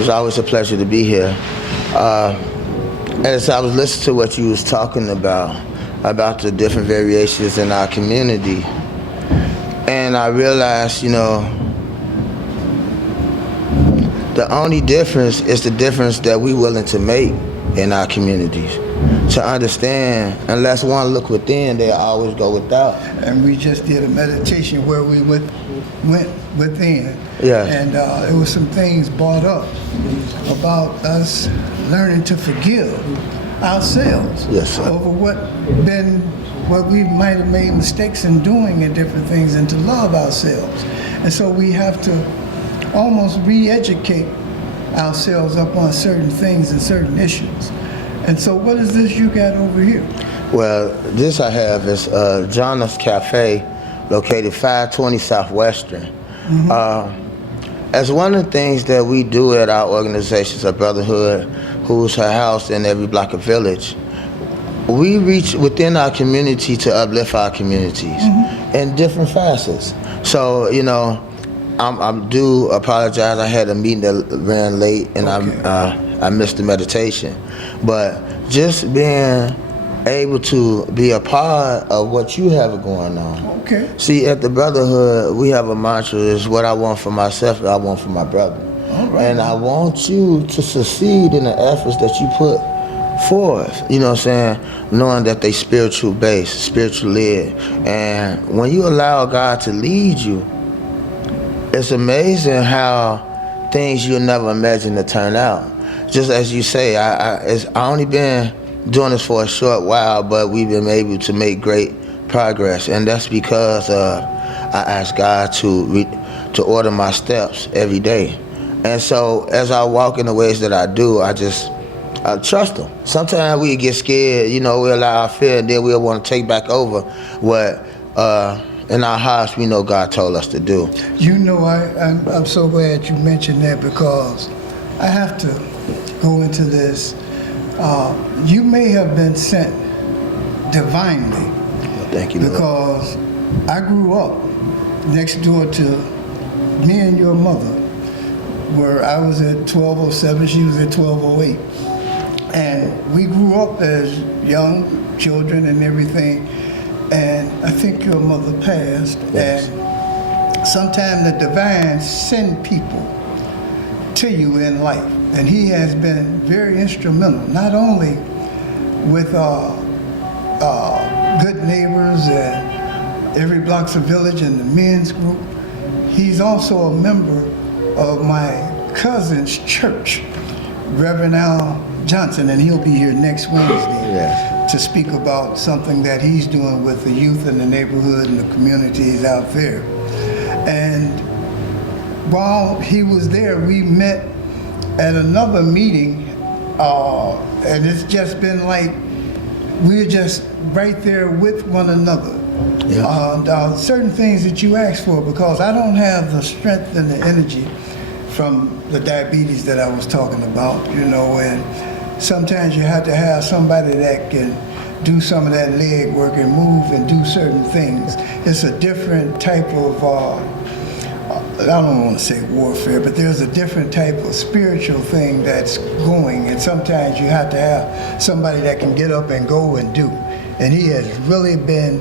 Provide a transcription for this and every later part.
It's always a pleasure to be here. As I was listening to what you was talking about the different variations in our community, and I realized, the only difference is the difference that we're willing to make in our communities. To understand, unless one look within, they always go without. And we just did a meditation where we went within. Yeah. And there was some things brought up about us learning to forgive ourselves. Yes, sir. Over what we might have made mistakes in doing and different things, and to love ourselves. And so we have to almost re-educate ourselves up on certain things and certain issues. And so what is this you got over here? Well, this I have is John's Cafe, located 520 Southwestern. As one of the things that we do at our organizations, a brotherhood, who's her house in every block of village, we reach within our community to uplift our communities in different facets. So, I do apologize. I had a meeting that ran late, and I missed the meditation. But just being able to be a part of what you have going on. Okay. See, at the Brotherhood, we have a mantra: is what I want for myself, I want for my brother. All right. And I want you to succeed in the efforts that you put forth, knowing that they spiritual based, spiritual led. And when you allow God to lead you, it's amazing how things you'll never imagine to turn out. Just as you say, I only been doing this for a short while, but we've been able to make great progress, and that's because I ask God to order my steps every day. And so as I walk in the ways that I do, I trust Him. Sometimes we get scared, we allow our fear, and then we'll want to take back over what in our hearts we know God told us to do. I'm so glad you mentioned that, because I have to go into this. You may have been sent divinely. Thank you, Lord. Because I grew up next door to me and your mother, where I was at 1207, she was at 1208. And we grew up as young children and everything. And I think your mother passed. Yes. And sometimes the divine send people to you in life. And he has been very instrumental, not only with good neighbors and every blocks of village and the men's group. He's also a member of my cousin's church, Reverend Al Johnson, and he'll be here next Wednesday to speak about something that he's doing with the youth in the neighborhood and the communities out there. And while he was there, we met at another meeting, and it's just been like we're just right there with one another. Certain things that you ask for, because I don't have the strength and the energy from the diabetes that I was talking about, and sometimes you have to have somebody that can do some of that leg work and move and do certain things. It's a different type of I don't want to say warfare, but there's a different type of spiritual thing that's going, and sometimes you have to have somebody that can get up and go and do. And he has really been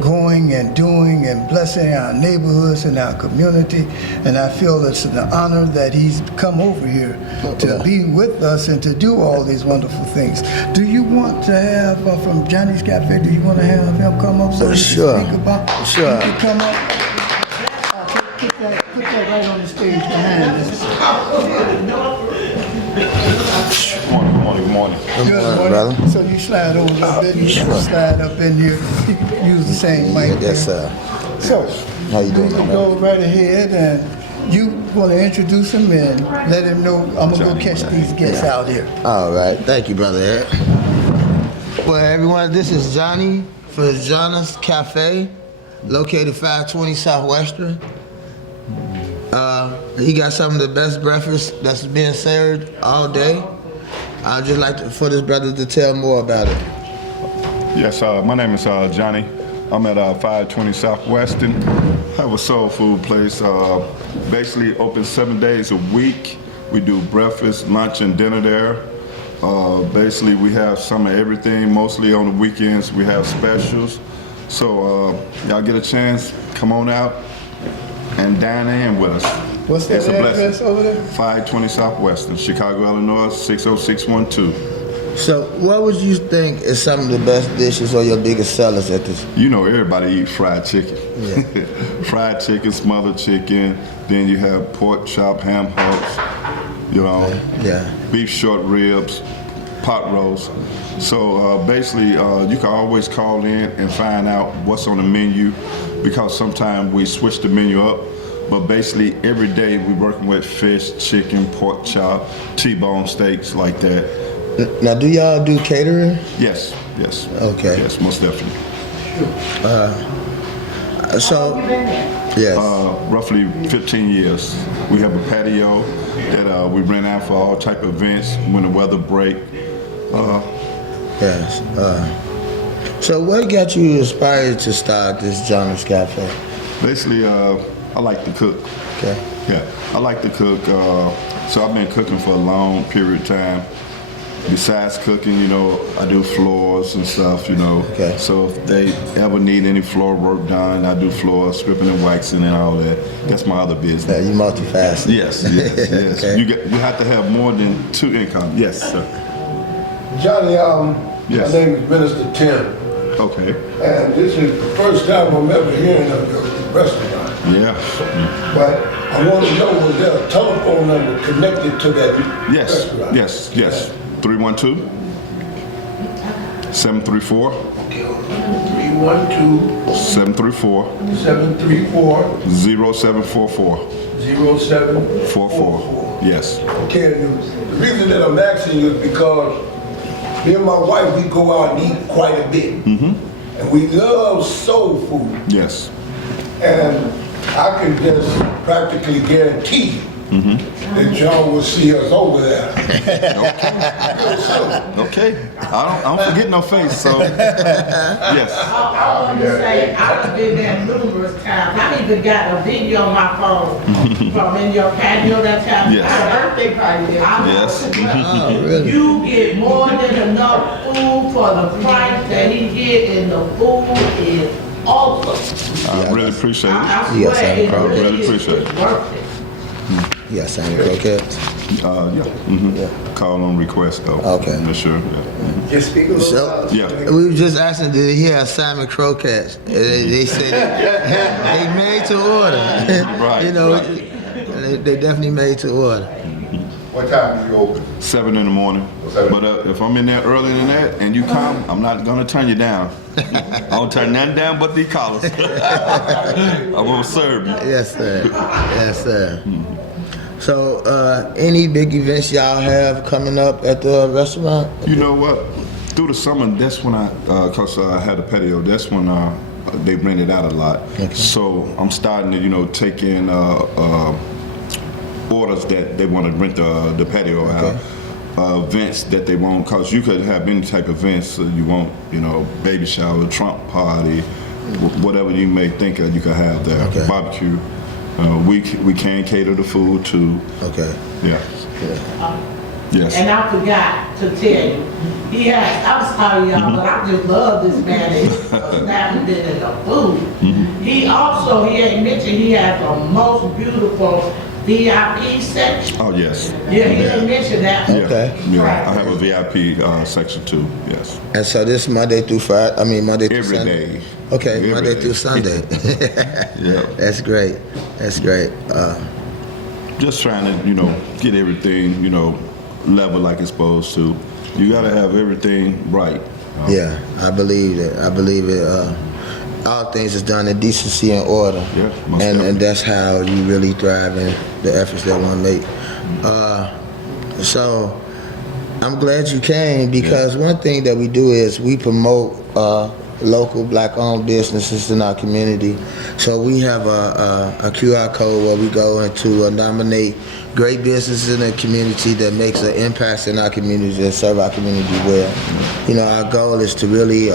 going and doing and blessing our neighborhoods and our community, and I feel it's an honor that he's come over here to be with us and to do all these wonderful things. Do you want to have, from Johnny's Cafe, do you want to have him come up so he can speak about? Sure. He can come up. Put that right on the stage behind us. Good morning. Good morning, brother. So you slide over a little bit, you slide up in here, use the same mic. Yes, sir. So, how you doing, you go right ahead, and you want to introduce him and let him know I'm going to go catch these guests out here. All right. Thank you, Brother Ed. Well, everyone, this is Johnny for John's Cafe, located 520 Southwestern. He got some of the best breakfast that's being served all day. I'd just like for this brother to tell more about it. Yes, my name is Johnny. I'm at 520 Southwestern. I have a soul food place, basically open 7 days a week. We do breakfast, lunch, and dinner there. Basically, we have some of everything. Mostly on the weekends, we have specials. So y'all get a chance, come on out and dine in with us. What's that It's a blessing. address over there? 520 Southwestern, Chicago, Illinois, 60612. So, what would you think is some of the best dishes or your biggest sellers at this? You know everybody eat fried chicken. Yeah. Fried chicken, smothered chicken. Then you have pork chop, ham hocks. You know, Yeah. beef short ribs, pot roast. So basically, you can always call in and find out what's on the menu, because sometimes we switch the menu up. But basically, every day we're working with fish, chicken, pork chop, T-bone steaks, like that. Now, do y'all do catering? Yes, yes. Okay. Yes, most definitely. So, yes. Roughly 15 years. We have a patio that we rent out for all type of events when the weather break. Yes. So, what got you inspired to start this Johnny's Cafe? Basically, I like to cook. Okay. Yeah, I like to cook. So I've been cooking for a long period of time. Besides cooking, you know, I do floors and stuff, you know. Okay. So if they ever need any floor work done, I do floor stripping and waxing and all that. That's my other business. Yeah, you multifaceted. Yes, yes, yes. Okay. You have to have more than 2 income. Yes, sir. Johnny, Yes. my name is Minister Tim, Okay. and this is the first time I'm ever hearing of your restaurant. Yeah. But I want to know, was there a telephone number connected to that Yes, restaurant? yes, yes. 312-734. Okay, 312 734 734 0744. 0744. Yes. Okay, and the reason that I'm asking you is because me and my wife, we go out and eat quite a bit. And we love soul food. Yes. And I can just practically guarantee that y'all will see us over there. Okay. I don't forget no face, so yes. I want to say, I've been there numerous times. I even got a video on my phone from in your patio that time. Yes. Our birthday party there. Yes. Oh, really? You get more than enough food for the price that he get, and the food is awesome. I really appreciate it. I Yes, swear, I it probably really really appreciate is it. worth it. Yeah, salmon croquettes. Yeah. Call on request though. Okay. For sure. Yeah. Just speak a little So, louder. Yeah. we were just asking, did he have salmon croquettes? They said they made to order. Right, You know, right. they definitely made to order. What time do you open? 7 in the morning. But if I'm in there earlier than that and you come, I'm not gonna turn you down. I don't turn nothing down but the collars. I will serve you. Yes, sir. Yes, sir. So, any big events y'all have coming up at the restaurant? You know what? Through the summer, that's when cause I had a patio. That's when they rent it out a lot. Okay. So I'm starting to, take in orders that they want to rent the patio out. Events that they want, cause you could have any type of events you want. Baby shower, Trump party, whatever you may think of, you could have there. Okay. Barbecue. We can cater the food too. Okay. Yeah. Yes. And I forgot to tell you, I'm sorry y'all, but I just love this man and his personality and the food. He ain't mentioned he has the most beautiful VIP section. Oh yes. Yeah, he didn't mention that. Yeah. Okay. Yeah. Right. I have a VIP section too. Yes. And so this Monday through Friday, Monday through Every Sunday? day. Okay, Every Monday day. through Sunday. Yeah. That's great. That's great. Just trying to, get everything, level like it's supposed to. You gotta have everything right. Yeah, I believe it. I believe it. All things is done in decency and order. Yeah, most and definitely. that's how you really thrive in the efforts that one make. So I'm glad you came, because one thing that we do is we promote local black-owned businesses in our community. So we have a QR code where we go into nominate great businesses in the community that makes an impact in our community and serve our community well. You know, our goal is to really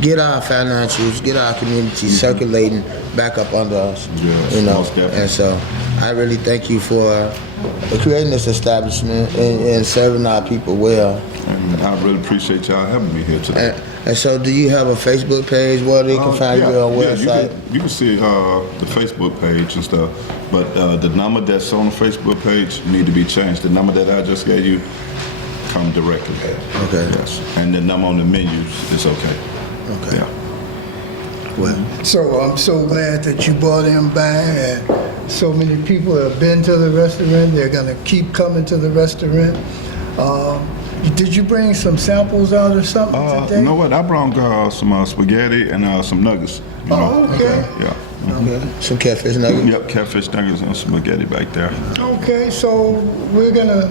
get our financials, get our community circulating back up under us. Yes, you know, most definitely. and so I really thank you for creating this establishment and serving our people well. And I really appreciate y'all having me here today. And so, do you have a Facebook page where they can find you on website? You can see the Facebook page and stuff, but the number that's on the Facebook page need to be changed. The number that I just gave you, come directly. Okay. Yes, and the number on the menus is okay. Okay. Yeah. Well, So I'm so glad that you brought him back, and so many people have been to the restaurant. They're gonna keep coming to the restaurant. Did you bring some samples out or something today? You know what? I brought some spaghetti and some nuggets. You know? Oh, okay. Yeah. okay. Some catfish nuggets. Yep, catfish nuggets and spaghetti back there. Okay, so we're gonna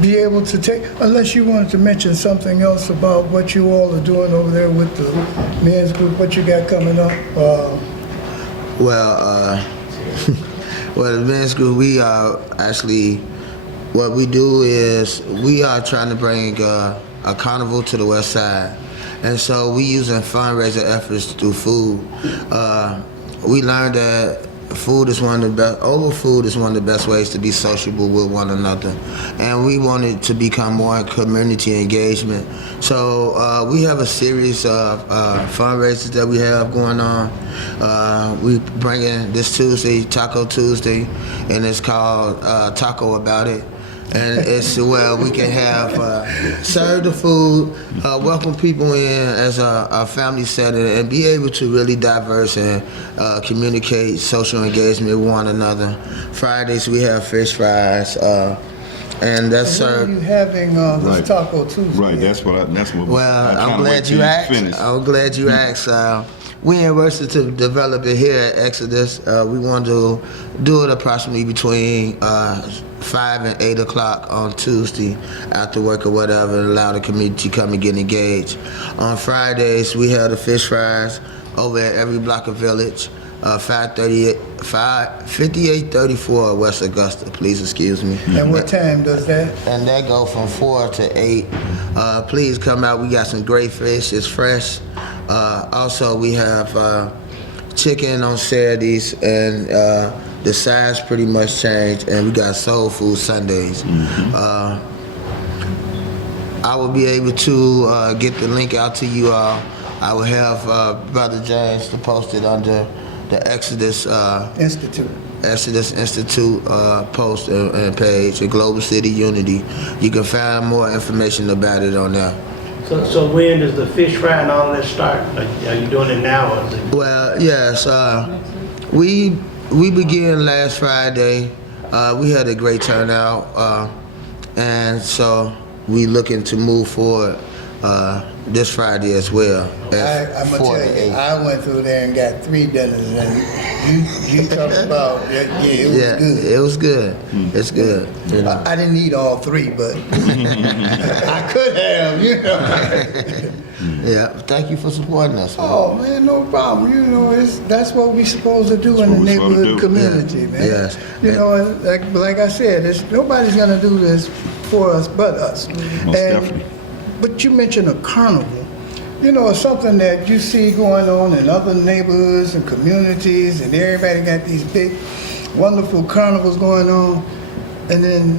be able to take, unless you wanted to mention something else about what you all are doing over there with the men's group, what you got coming up. Well, well, the men's group, we are actually, what we do is we are trying to bring a carnival to the west side. And so we using fundraiser efforts through food. We learned that food is one of the best, food is one of the best ways to be sociable with one another. And we wanted to become more community engagement. So we have a series of fundraisers that we have going on. We bring in this Tuesday, Taco Tuesday, and it's called Taco About It. And it's where we can have serve the food, welcome people in as a family setting, and be able to really diverse and communicate social engagement with one another. Fridays we have fish fries, and that's When are served. you having this Right. Taco Tuesday? Right, that's what. Well, I I'm kinda wait glad till you asked. finish. I'm glad you asked. We invested to develop it here at Exodus. We want to do it approximately between 5 and 8 o'clock on Tuesday after work or whatever, and allow the community to come and get engaged. On Fridays, we have the fish fries over at every block of village. 5834 West Augusta, please excuse me. And what time does that? And that go from 4 to 8. Please come out. We got some great fish. It's fresh. Also, we have chicken on Saturdays, and the size pretty much changed. And we got soul food Sundays. I will be able to get the link out to you all. I will have Brother James to post it under the Exodus Institute post and page, the Global City Unity. You can find more information about it on there. So when does the fish fry and all of that start? Are you doing it now or is it? Well, yes, we began last Friday. We had a great turnout, and so we looking to move forward this Friday as well. I'm gonna tell you, I went through there and got 3 dinners, and you talked about it was good. It was good. It's good. You know. I didn't eat all 3, but I could have, you know. Yeah. Thank you for supporting us. Man. Oh man, no problem. You know, that's what we supposed to do in the what we supposed to neighborhood do. community, Yeah. man. Yes. You know, and like I said, nobody's gonna do this for us but us. Most definitely. But you mentioned a carnival. You know, it's something that you see going on in other neighborhoods and communities, and everybody got these big, wonderful carnivals going on. And then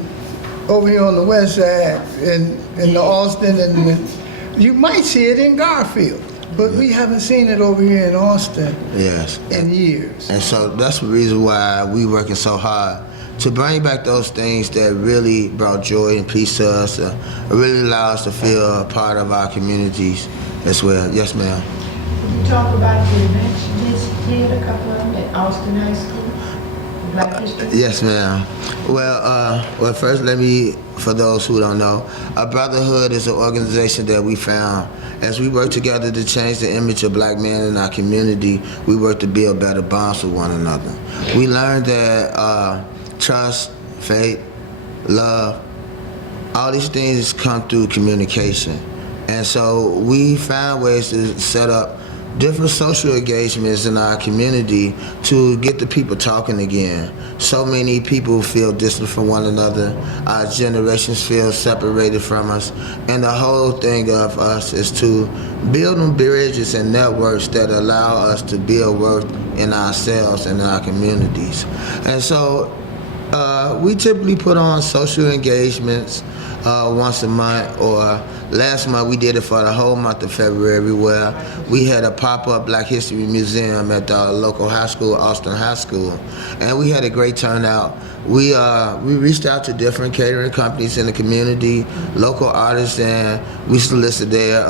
over here on the west side, in the Austin, and you might see it in Garfield, but we haven't seen it over here in Austin Yes. in years. And so that's the reason why we working so hard to bring back those things that really brought joy and peace to us, really allow us to feel a part of our communities as well. Yes, ma'am. Can you talk about the events you just did, a couple of them at Austin High School? Black History? Yes, ma'am. Well, first let me, for those who don't know, a brotherhood is an organization that we found. As we work together to change the image of black men in our community, we work to build better bonds with one another. We learned that trust, faith, love, all these things come through communication. And so we found ways to set up different social engagements in our community to get the people talking again. So many people feel distant from one another. Our generations feel separated from us. And the whole thing of us is to build them bridges and networks that allow us to build worth in ourselves and in our communities. And so we typically put on social engagements once a month, or last month we did it for the whole month of February, where we had a pop-up Black History Museum at the local high school, Austin High School, and we had a great turnout. We reached out to different catering companies in the community, local artists, and we solicited their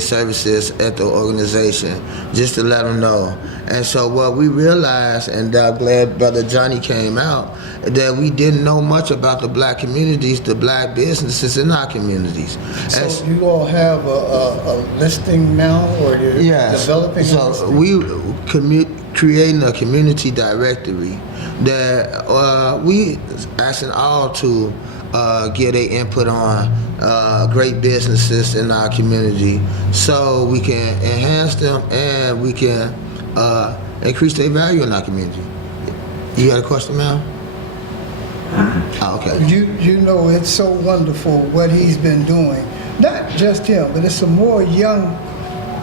services at the organization just to let them know. And so what we realized, and I'm glad Brother Johnny came out, that we didn't know much about the Black communities, the Black businesses in our communities. So you all have a listing now, or you're developing a so listing? we creating a community directory that we asking all to get their input on great businesses in our community, so we can enhance them and we can increase their value in our community. You got a question, ma'am? Oh, okay. You know, it's so wonderful what he's been doing. Not just him, but it's some more young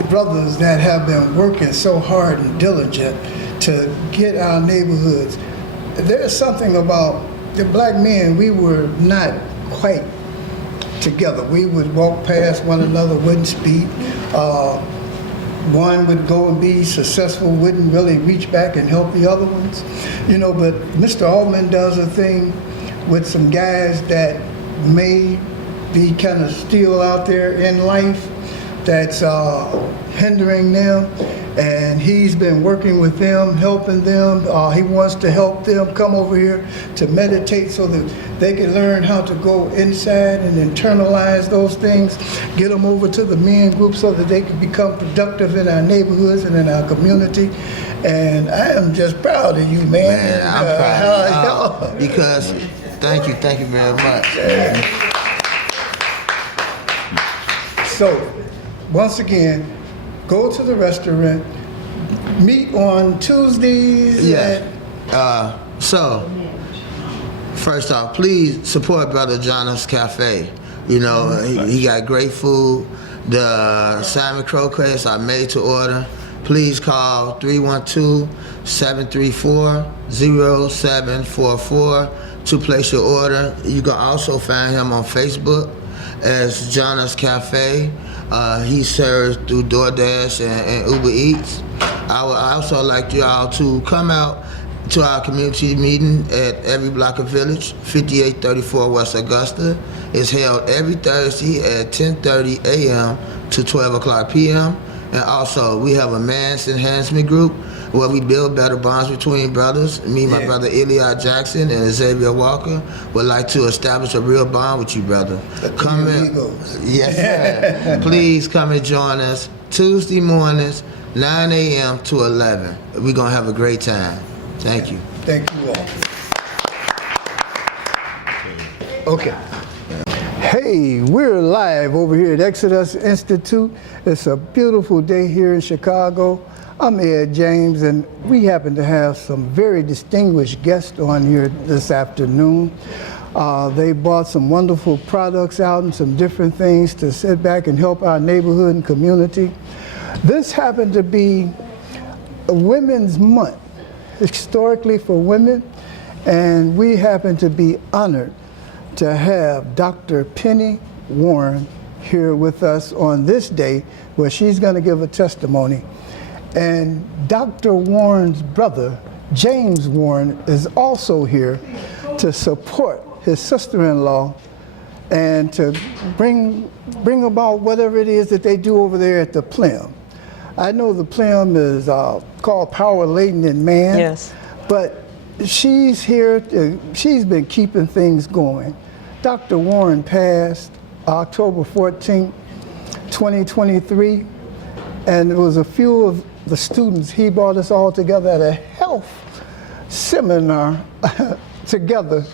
brothers that have been working so hard and diligent to get our neighborhoods. There's something about the Black men, we were not quite together. We would walk past one another, wouldn't speak. One would go and be successful, wouldn't really reach back and help the other ones. You know, but Mr. Altman does a thing with some guys that may be kind of still out there in life that's hindering them. And he's been working with them, helping them. He wants to help them come over here to meditate so that they can learn how to go inside and internalize those things, get them over to the men group so that they can become productive in our neighborhoods and in our community. And I am just proud of you, man. Man, I'm proud because thank you very much. So, once again, go to the restaurant, meet on Tuesdays. Yeah. So, first off, please support Brother John's Cafe. You know, he got great food. The salmon croquettes are made to order. Please call 312-734-0744 to place your order. You can also find him on Facebook as John's Cafe. He serves through DoorDash and Uber Eats. I would also like you all to come out to our community meeting at every block of Village, 5834 West Augusta. It's held every Thursday at 10:30 a.m. to 12 o'clock p.m. And also, we have a man's enhancement group where we build better bonds between brothers. Me and my brother Eli Jackson and Xavier Walker would like to establish a real bond with you, brother. Come in. Yes, sir. Please come and join us Tuesday mornings, 9 a.m. to 11. We're going to have a great time. Thank you. Thank you all. Okay. Hey, we're live over here at Exodus Institute. It's a beautiful day here in Chicago. I'm Ed James, and we happen to have some very distinguished guests on here this afternoon. They brought some wonderful products out and some different things to sit back and help our neighborhood and community. This happened to be a Women's Month, historically for women, and we happen to be honored to have Dr. Penny Warren here with us on this day, where she's going to give a testimony. And Dr. Warren's brother, James Warren, is also here to support his sister-in-law and to bring about whatever it is that they do over there at the P.L.I.M. I know the P.L.I.M is called Power Laden in Man. Yes. But she's here, she's been keeping things going. Dr. Warren passed October 14, 2023, and it was a few of the students, he brought us all together at a health seminar together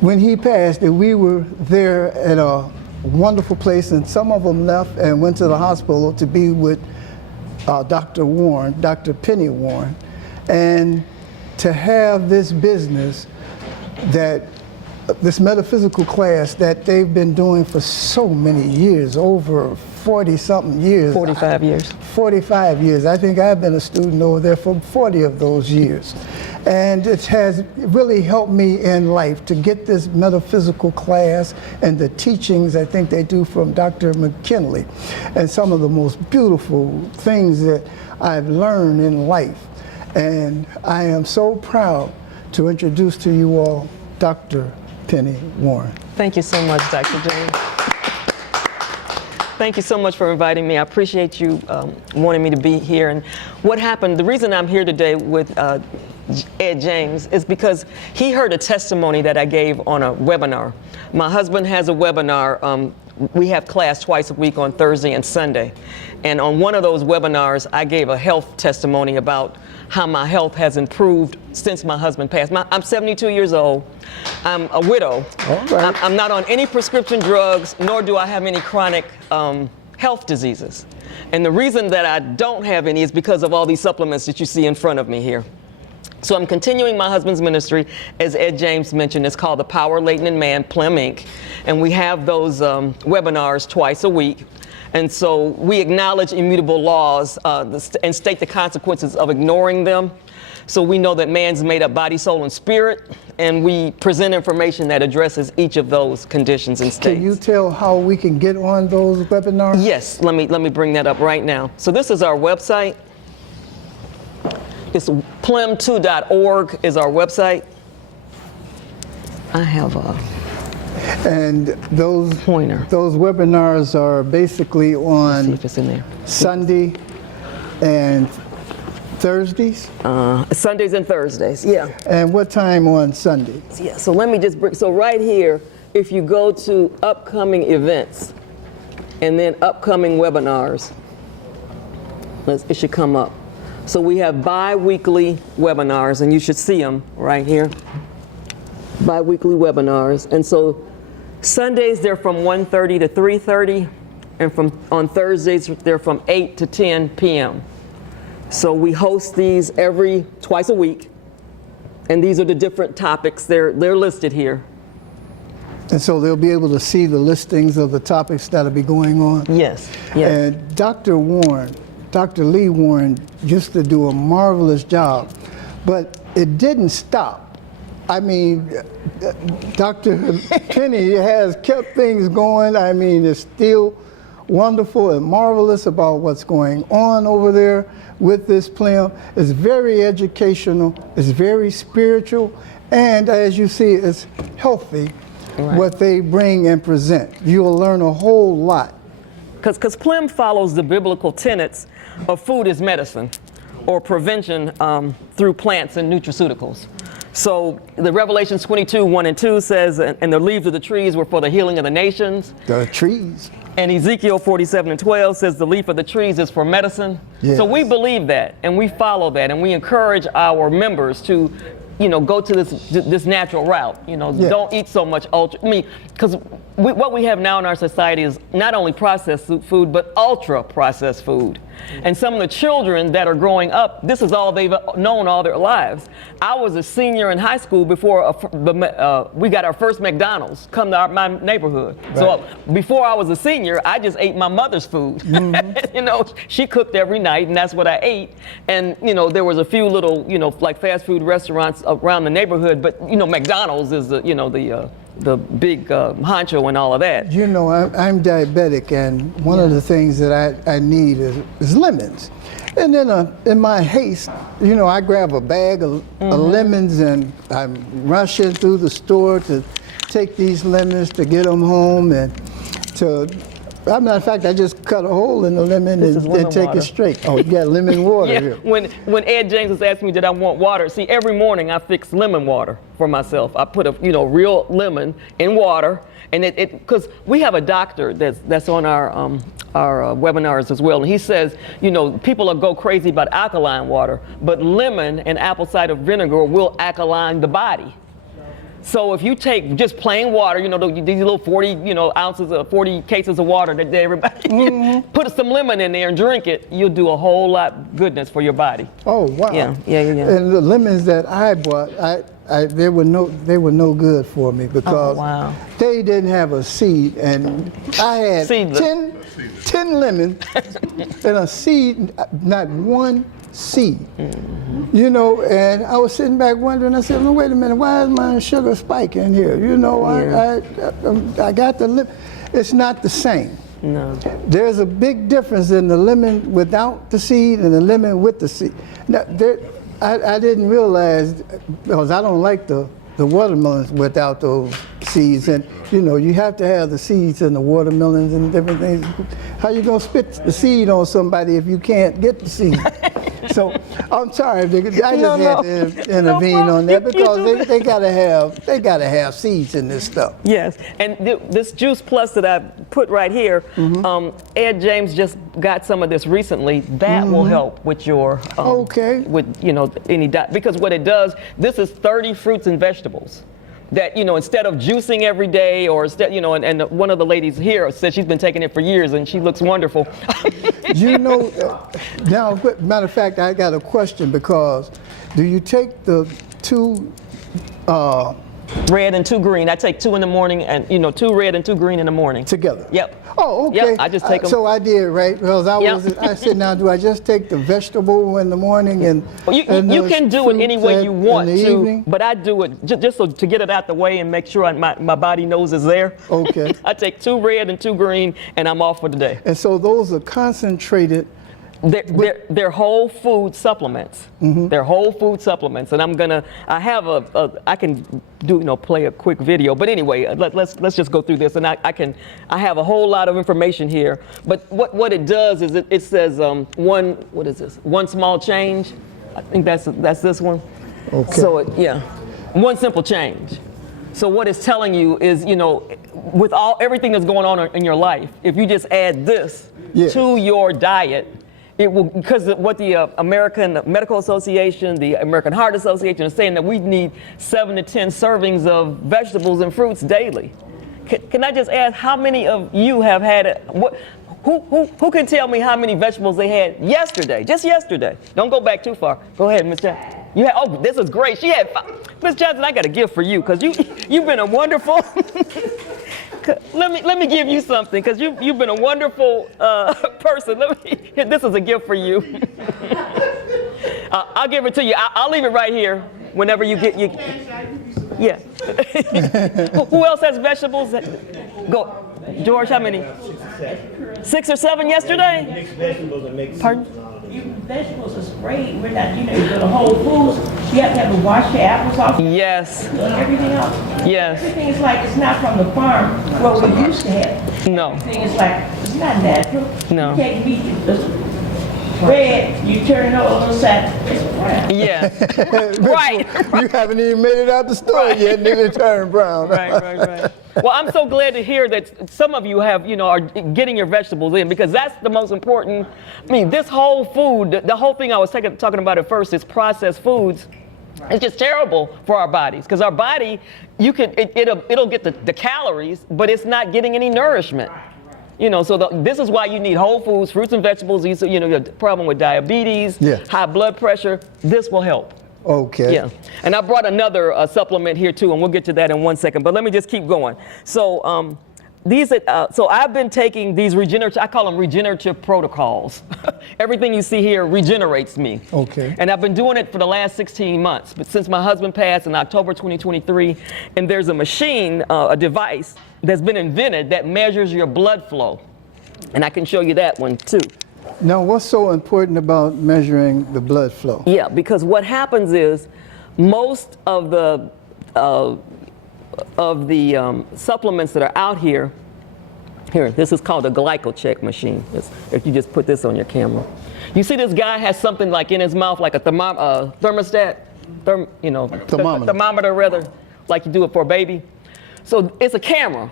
when he passed, and we were there at wonderful place, and some of them left and went to the hospital to be with Dr. Warren, Dr. Penny Warren, and to have this business that this metaphysical class that they've been doing for so many years, over 40-something years. 45 years. 45 years. I think I've been a student over there for 40 of those years. And it has really helped me in life to get this metaphysical class and the teachings I think they do from Dr. McKinley, and some of the most beautiful things that I've learned in life. And I am so proud to introduce to you all Dr. Penny Warren. Thank you so much, Dr. James. Thank you so much for inviting me. I appreciate you wanting me to be here. And what happened, the reason I'm here today with Ed James is because he heard a testimony that I gave on a webinar. My husband has a webinar. We have class twice a week on Thursday and Sunday. And on one of those webinars, I gave a health testimony about how my health has improved since my husband passed. I'm 72 years old. I'm a widow. All right. I'm not on any prescription drugs, nor do I have any chronic health diseases. And the reason that I don't have any is because of all these supplements that you see in front of me here. So I'm continuing my husband's ministry, as Ed James mentioned. It's called The Power Latent in Man, P.L.I.M, Inc. And we have those webinars twice a week. And so we acknowledge immutable laws and state the consequences of ignoring them. So we know that man's made up body, soul, and spirit, and we present information that addresses each of those conditions and states. Can you tell how we can get on those webinars? Yes, let me bring that up right now. So this is our website. It's plim2.org is our website. I have a And those pointer. Those webinars are basically See on if it's in there. Sunday and Thursdays. Sundays and Thursdays, yeah. And what time on Sunday? Yeah, so let me just bring, so right here, if you go to upcoming events and then upcoming webinars, it should come up. So we have bi-weekly webinars, and you should see them right here. Bi-weekly webinars. And so Sundays, they're from 1:30 to 3:30, and on Thursdays, they're from 8 to 10 p.m. So we host these twice a week, and these are the different topics. They're listed here. And so they'll be able to see the listings of the topics that'll be going on. Yes, yes. And Dr. Warren, Dr. Lee Warren used to do a marvelous job, but it didn't stop. I mean, Dr. Penny has kept things going. I mean, it's still wonderful and marvelous about what's going on over there with this P.L.I.M. It's very educational, it's very spiritual, and as you see, it's healthy, what they bring and present. You'll learn a whole lot. Because P.L.I.M follows the biblical tenets of food is medicine, or prevention through plants and nutraceuticals. So the Revelations 22:1-2 says, and the leaves of the trees were for the healing of the nations. The trees. And Ezekiel 47:12 says the leaf of the trees is for medicine. Yes. So we believe that, and we follow that, and we encourage our members to, go to this natural route. Yes. Don't eat so much ultra. I mean, because what we have now in our society is not only processed food, but ultra processed food. And some of the children that are growing up, this is all they've known all their lives. I was a senior in high school before we got our first McDonald's come to my neighborhood. Right. So before I was a senior, I just ate my mother's food. Mm-hmm. She cooked every night, and that's what I ate. And there was a few little, like fast food restaurants around the neighborhood, but McDonald's is the big honcho and all of that. I'm diabetic, and one of the things that I need is lemons. And then in my haste, I grab a bag of lemons, and I'm rushing through the store to take these lemons to get them home, and as a matter of fact, I just cut a hole in the lemon and take it straight. Oh, you got lemon water yeah. here. When Ed James was asking me, did I want water? See, every morning I fix lemon water for myself. I put a real lemon in water, and because we have a doctor that's on our webinars as well, and he says, people go crazy about alkaline water, but lemon and apple cider vinegar will alkaline the body. So if you take just plain water, you know, these little 40, ounces of 40 cases of water that everybody put some lemon in there and drink it, you'll do a whole lot goodness for your body. Oh wow. Yeah. And the lemons that I bought, they were no good for me because they didn't have a seed, and I had 10 lemons and a seed, not one seed. You know, and I was sitting back wondering, I said, no, wait a minute, why is my sugar spiking here? You know, I got the lemon. It's not the same. No. There's a big difference in the lemon without the seed and the lemon with the seed. Now, I didn't realize, because I don't like the watermelons without those seeds, and you know, you have to have the seeds in the watermelons and different things. How you gonna spit the seed on somebody if you can't get the seed? So I'm sorry, I just had to intervene on that, because they gotta have seeds in this stuff. Yes, and this Juice Plus that I put right here, Ed James just got some of this recently. That will help with your with any diet, because what it does, this is 30 fruits and vegetables that, instead of juicing every day, or instead, and one of the ladies here said she's been taking it for years and she looks wonderful. Now, matter of fact, I got a question, because do you take the 2 red and 2 green? I take 2 in the morning, and 2 red and 2 green in the morning. Together? Yep. Oh, okay. Yep, I just take them. So I did, right? Because I said, now, do I just take the vegetable in the morning and you can do it any way you want to, evening? but I do it just to get it out the way and make sure my body knows it's there. Okay. I take 2 red and 2 green, and I'm off for the day. And so those are concentrated. They're whole food supplements. They're whole food supplements, and I can do play a quick video. But anyway, let's just go through this, and I have a whole lot of information here. But what it does is it says what is this? One small change. I think that's this one. Okay. So one simple change. So what it's telling you is, with everything that's going on in your life, if you just add this to your diet, it will, because what the American Medical Association, the American Heart Association is saying, that we need 7 to 10 servings of vegetables and fruits daily. Can I just ask, how many of you have had it? Who can tell me how many vegetables they had yesterday? Just yesterday. Don't go back too far. Go ahead, Ms. Johnson. This is great. She had 5. Ms. Johnson, I got a gift for you, because you've been a wonderful. Let me give you something, because you've been a wonderful person. This is a gift for you. I'll give it to you. I'll leave it right here whenever you get you. Yeah. Who else has vegetables? Go, George. How many? 6 or 7 yesterday. Mixed vegetables and mixed. Pardon? Vegetables are sprayed. We're not, you go to Whole Foods. You have to wash your apples off. Yes. And everything else. Yes. Everything is like, it's not from the farm where we used to have. No. Everything is like, it's not natural. No. You take meat, it's red, you turn it over on the side, it's brown. Yeah. Right. You haven't even made it out the store yet, and then it turned brown. Right. Well, I'm so glad to hear that some of you have, are getting your vegetables in, because that's the most important. I mean, this whole food, the whole thing I was talking about at first is processed foods. It's just terrible for our bodies, because our body, it'll get the calories, but it's not getting any nourishment. So this is why you need whole foods, fruits and vegetables. Your problem with diabetes, high blood pressure, this will help. Okay. Yeah, and I brought another supplement here too, and we'll get to that in 1 second. But let me just keep going. So so I've been taking these I call them regenerative protocols. Everything you see here regenerates me. Okay. And I've been doing it for the last 16 months, but since my husband passed in October 2023, and there's a machine, a device that's been invented that measures your blood flow, and I can show you that one too. Now, what's so important about measuring the blood flow? Yeah, because what happens is most of the supplements that are out here, this is called a glycocheck machine. If you just put this on your camera. You see this guy has something like in his mouth, like a thermostat, thermometer. Thermometer rather, like you do it for a baby. So it's a camera.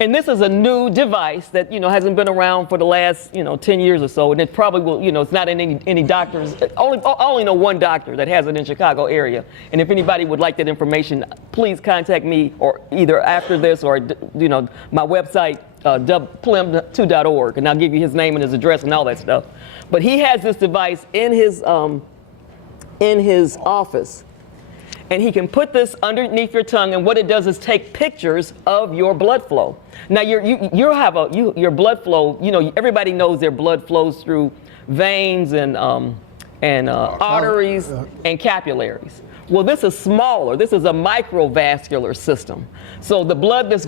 And this is a new device that, hasn't been around for the last, 10 years or so. And it probably will, it's not in any doctors. I only know one doctor that has it in Chicago area. And if anybody would like that information, please contact me or either after this or, my website, P.L.I.M2.org. And I'll give you his name and his address and all that stuff. But he has this device in his office. And he can put this underneath your tongue, and what it does is take pictures of your blood flow. Now your blood flow. Everybody knows their blood flows through veins and arteries and capillaries. Well, this is smaller. This is a microvascular system. So the blood that's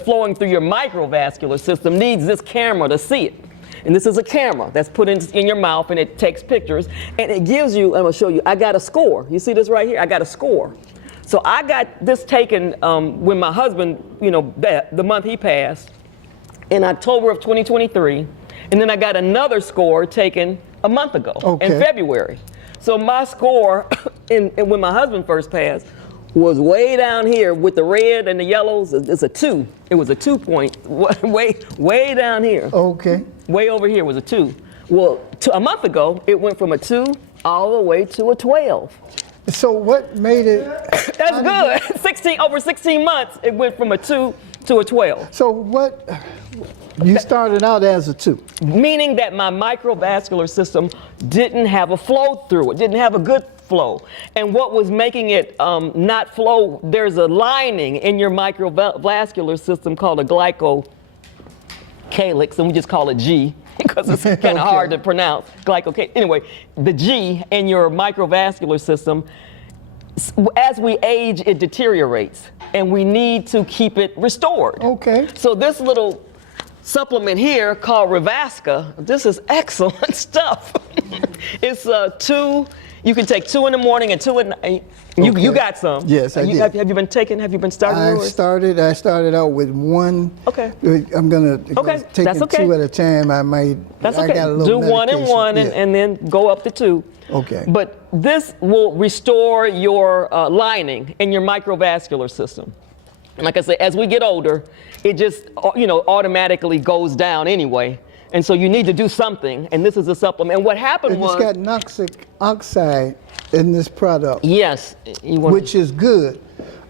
flowing through your microvascular system needs this camera to see it. And this is a camera that's put in your mouth, and it takes pictures, and it gives you, I'm gonna show you, I got a score. You see this right here? I got a score. So I got this taken when my husband, the month he passed, in October of 2023, and then I got another score taken a month ago, in February. So my score, when my husband first passed, was way down here with the red and the yellows. It's a 2. It was a 2 point, way down here. Okay. Way over here was a 2. Well, a month ago, it went from a 2 all the way to a 12. So what made it? That's good. Over 16 months, it went from a 2 to a 12. So what? You started out as a 2. Meaning that my microvascular system didn't have a flow through it, didn't have a good flow. And what was making it not flow, there's a lining in your microvascular system called a glycocalyx, and we just call it G because it's kind of hard to pronounce. Anyway, the G in your microvascular system, as we age, it deteriorates, and we need to keep it restored. Okay. So this little supplement here called Revasca, this is excellent stuff. It's 2. You can take 2 in the morning and 2 at night. You got some. Yes, I did. Have you been taking? Have you been starting? I started out with 1. Okay. I'm gonna take That's okay. 2 at a time. That's okay. I got a little Do 1 and 1, and then go up to 2. Okay. But this will restore your lining in your microvascular system. And like I said, as we get older, it just automatically goes down anyway. And so you need to do something, and this is a supplement. And what happened was... It's got nitric oxide in this product. Yes. Which is good,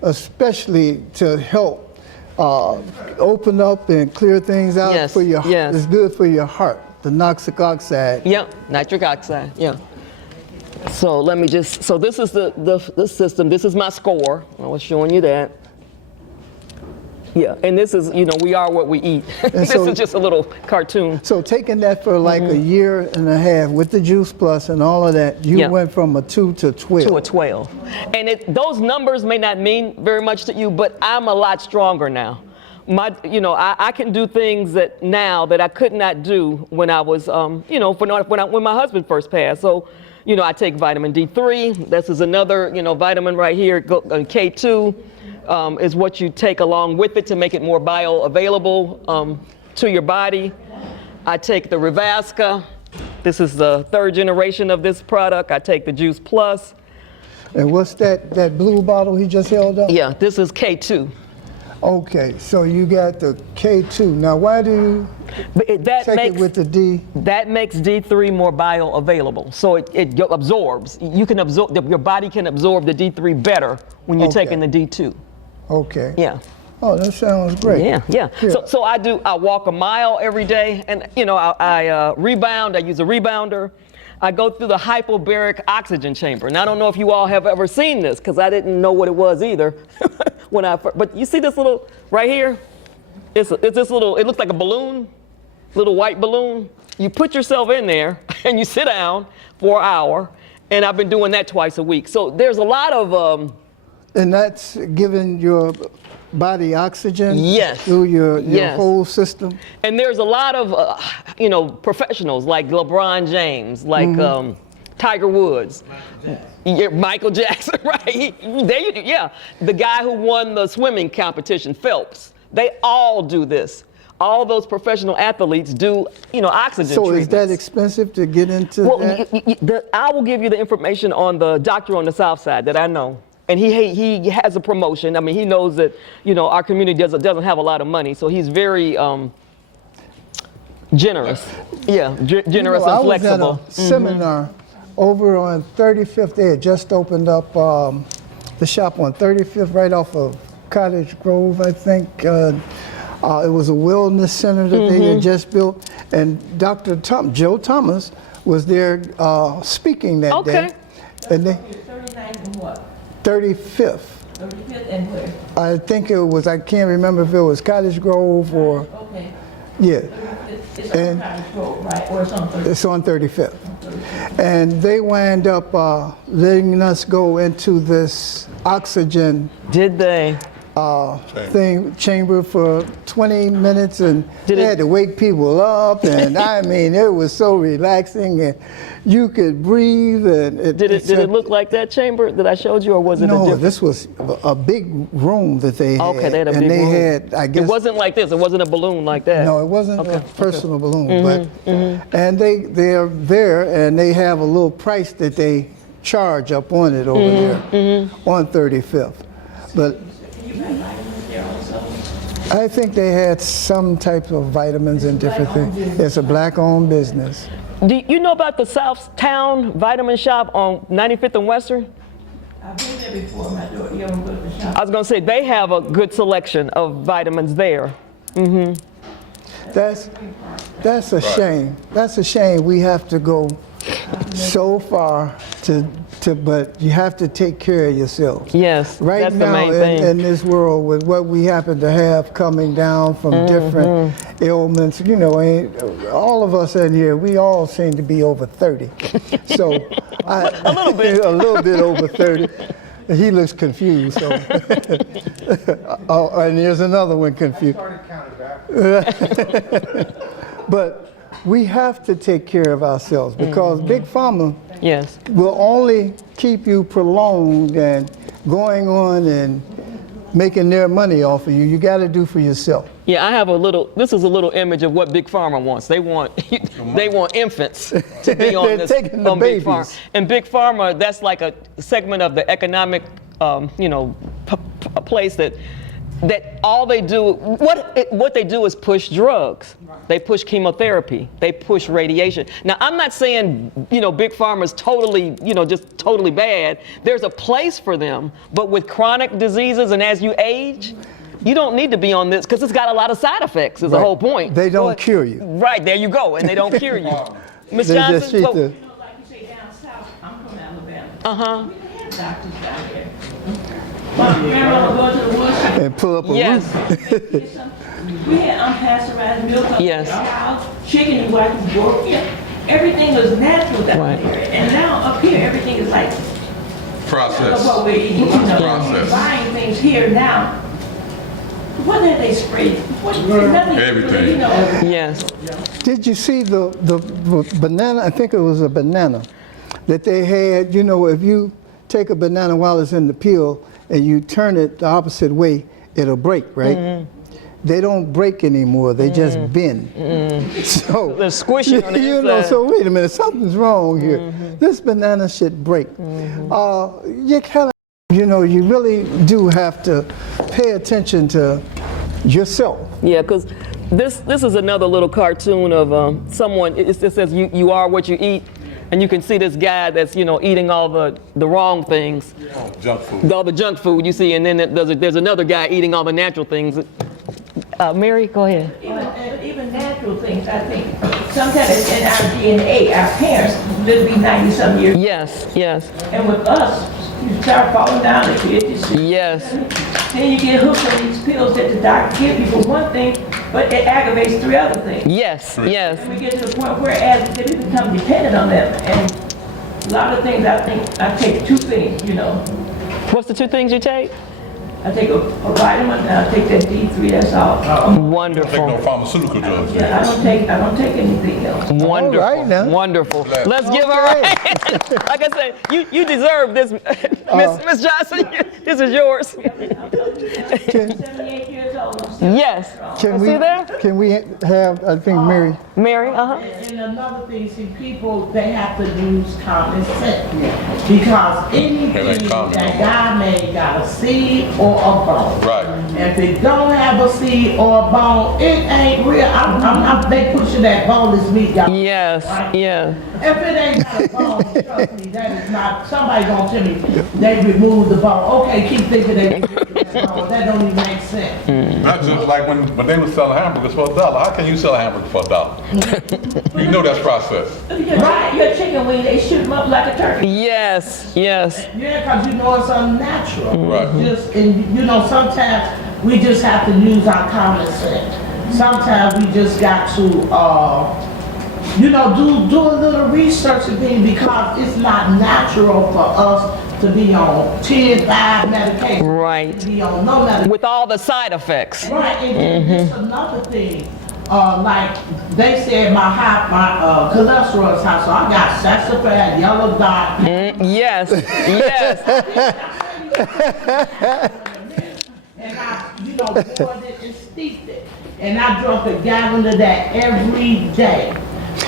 especially to help open up and clear things out for your heart. Yes. It's good for your heart, the nitric oxide. Yeah, nitric oxide, yeah. So let me just... So this is the system. This is my score. I was showing you that. Yeah, and this is, we are what we eat. This is just a little cartoon. So taking that for like a year and a half with the Juice Plus and all of that, you went from a 2 to 12. To a 12. And those numbers may not mean very much to you, but I'm a lot stronger now. I can do things now that I could not do when I was, when my husband first passed. So, I take vitamin D3. This is another, vitamin right here, K2. Is what you take along with it to make it more bioavailable to your body. I take the Revasca. This is the 3rd generation of this product. I take the Juice Plus. And what's that blue bottle he just held up? Yeah, this is K2. Okay, so you got the K2. Now, why do you take it with the D? That makes D3 more bioavailable, so it absorbs. You can absorb. Your body can absorb the D3 better when you're taking the D2. Okay. Yeah. Oh, that sounds great. Yeah. So I walk a mile every day, and I rebound. I use a rebounder. I go through the hypobaric oxygen chamber. And I don't know if you all have ever seen this, because I didn't know what it was either but you see this little right here? It's this little. It looks like a balloon, little white balloon. You put yourself in there and you sit down for an hour, and I've been doing that twice a week. So there's a lot of. And that's giving your body oxygen through your whole system. And there's a lot of professionals like LeBron James, like Tiger Woods, Michael Jackson, right? The guy who won the swimming competition, Phelps. They all do this. All those professional athletes do, oxygen treatments. So is that expensive to get into that? I will give you the information on the doctor on the South Side that I know. and he has a promotion. I mean, he knows that, you know, our community doesn't have a lot of money, so he's very generous. Yeah, generous and flexible. I was at a seminar over on 35th. They had just opened up the shop on 35th, right off of Cottage Grove, I think. It was a wellness center that they had just built, and Dr. Joe Thomas was there speaking that day. And they 39th and what? 35th. 35th and where? I think it was, I can't remember if it was Cottage Grove or, Okay. yeah. It's on Cottage Grove, right? Or it's on 35th? It's on 35th. And they wound up letting us go into this oxygen Did they? chamber for 20 minutes, and they had to wake people up, and I mean, it was so relaxing, and you could breathe. And Did it look like that chamber that I showed you, or was it a No, different? this was a big room that they had. Okay, they had a big room. Had, I guess, it wasn't like this. It wasn't a balloon like that. No, it wasn't a personal balloon, but and they're there, and they have a little price that they charge up on it over there on 35th. But I think they had some type of vitamins and different things. It's a black-owned business. Do you know about the Southtown Vitamin Shop on 95th and Western? I've been there before, my daughter. You ever go to the shop? I was going to say, they have a good selection of vitamins there. That's a shame. That's a shame. We have to go so far but you have to take care of yourself. Yes, right that's now the main thing. in this world, with what we happen to have coming down from different ailments, you know, all of us in here, we all seem to be over 30. So a little bit. A little bit over 30. He looks confused. So. Oh, and there's another one confused. But we have to take care of ourselves, because Big Pharma will only keep you prolonged and going on and making their money off of you. You got to do for yourself. Yeah, I have this is a little image of what Big Pharma wants. They want infants to be on They're this taking the on Big babies. Pharma. And Big Pharma, that's like a segment of the economic, a place that all they do, what they do is push drugs. They push chemotherapy. They push radiation. Now, I'm not saying, Big Pharma is totally, just totally bad. There's a place for them, but with chronic diseases and as you age, you don't need to be on this because it's got a lot of side effects is the whole point. They don't cure you. Right, there you go, and they don't cure you. Ms. They Johnson? just treat Like you say down south, I'm from Alabama. We have doctors down there. My grandmother goes to the woods. And pull up a roof. We had unpasteurized milk up Yes. at our house, chicken and white pork. Everything was natural down there. And now up here, everything is like Process. what we're eating. Process. Buying things here now. What have they sprayed? Nothing. Everything. Yes. Did you see the banana? I think it was a banana that they had. If you take a banana while it's in the peel and you turn it the opposite way, it'll break, right? They don't break anymore. They just bend. So They're squishy on the inside. So wait a minute, something's wrong here. This banana should break. You kind of, you really do have to pay attention to yourself. Yeah, because this is another little cartoon of someone. It says you are what you eat, and you can see this guy that's eating all the wrong things, Junk food. all the junk food you see, and then there's another guy eating all the natural things. Mary, go ahead. Even natural things, I think. Sometimes it's in our DNA. Our parents live to be 90-some years. Yes, yes, And with us, you start falling down at 50. yes. Then you get hooked on these pills that the doctor gives you for one thing, but it aggravates 3 other things. Yes, yes. And we get to the point where as they become dependent on them. And a lot of things, I think, I take 2 things, What's the 2 things you take? I take a vitamin and I take that D3, that's all. Take no Wonderful. pharmaceutical drugs. Yeah, I don't take anything else. Wonderful. All right, now. Wonderful. Let's give her a hand. Like I said, you deserve this, Miss Johnson. This is yours. I'm 78 years old. Yes. Can See there? Can we have, I think, Mary? Mary, And another thing, see, people, they have to use common sense. Because anything that God made got a seed or a bone. Right. If it don't have a seed or a bone, it ain't real. They pushing that boneless meat, y'all. Yes, Right? yeah. If it ain't got a bone, trust me, that is not, somebody gonna tell me, they removed the bone. Okay, keep thinking they removed that bone. That don't even make sense. That's just like when they were selling hamburgers for $1. How can you sell a hamburger for $1? You know that's processed. Right, your chicken wing, they shoot them up like a turkey. Yes, yes. Yeah, because you know it's unnatural. Right. And you know, sometimes we just have to use our common sense. Sometimes we just got to, you know, do a little research and things because it's not natural for us to be on 10, 5 medication. Right. To be on no medication. With all the side effects. Right, and then there's another thing. Like they said, my cholesterol is high, so I got saxifrage, yellow dot. Yes, yes. And I, you know, boiled it and steeped it, and I drank a gallon of that every day.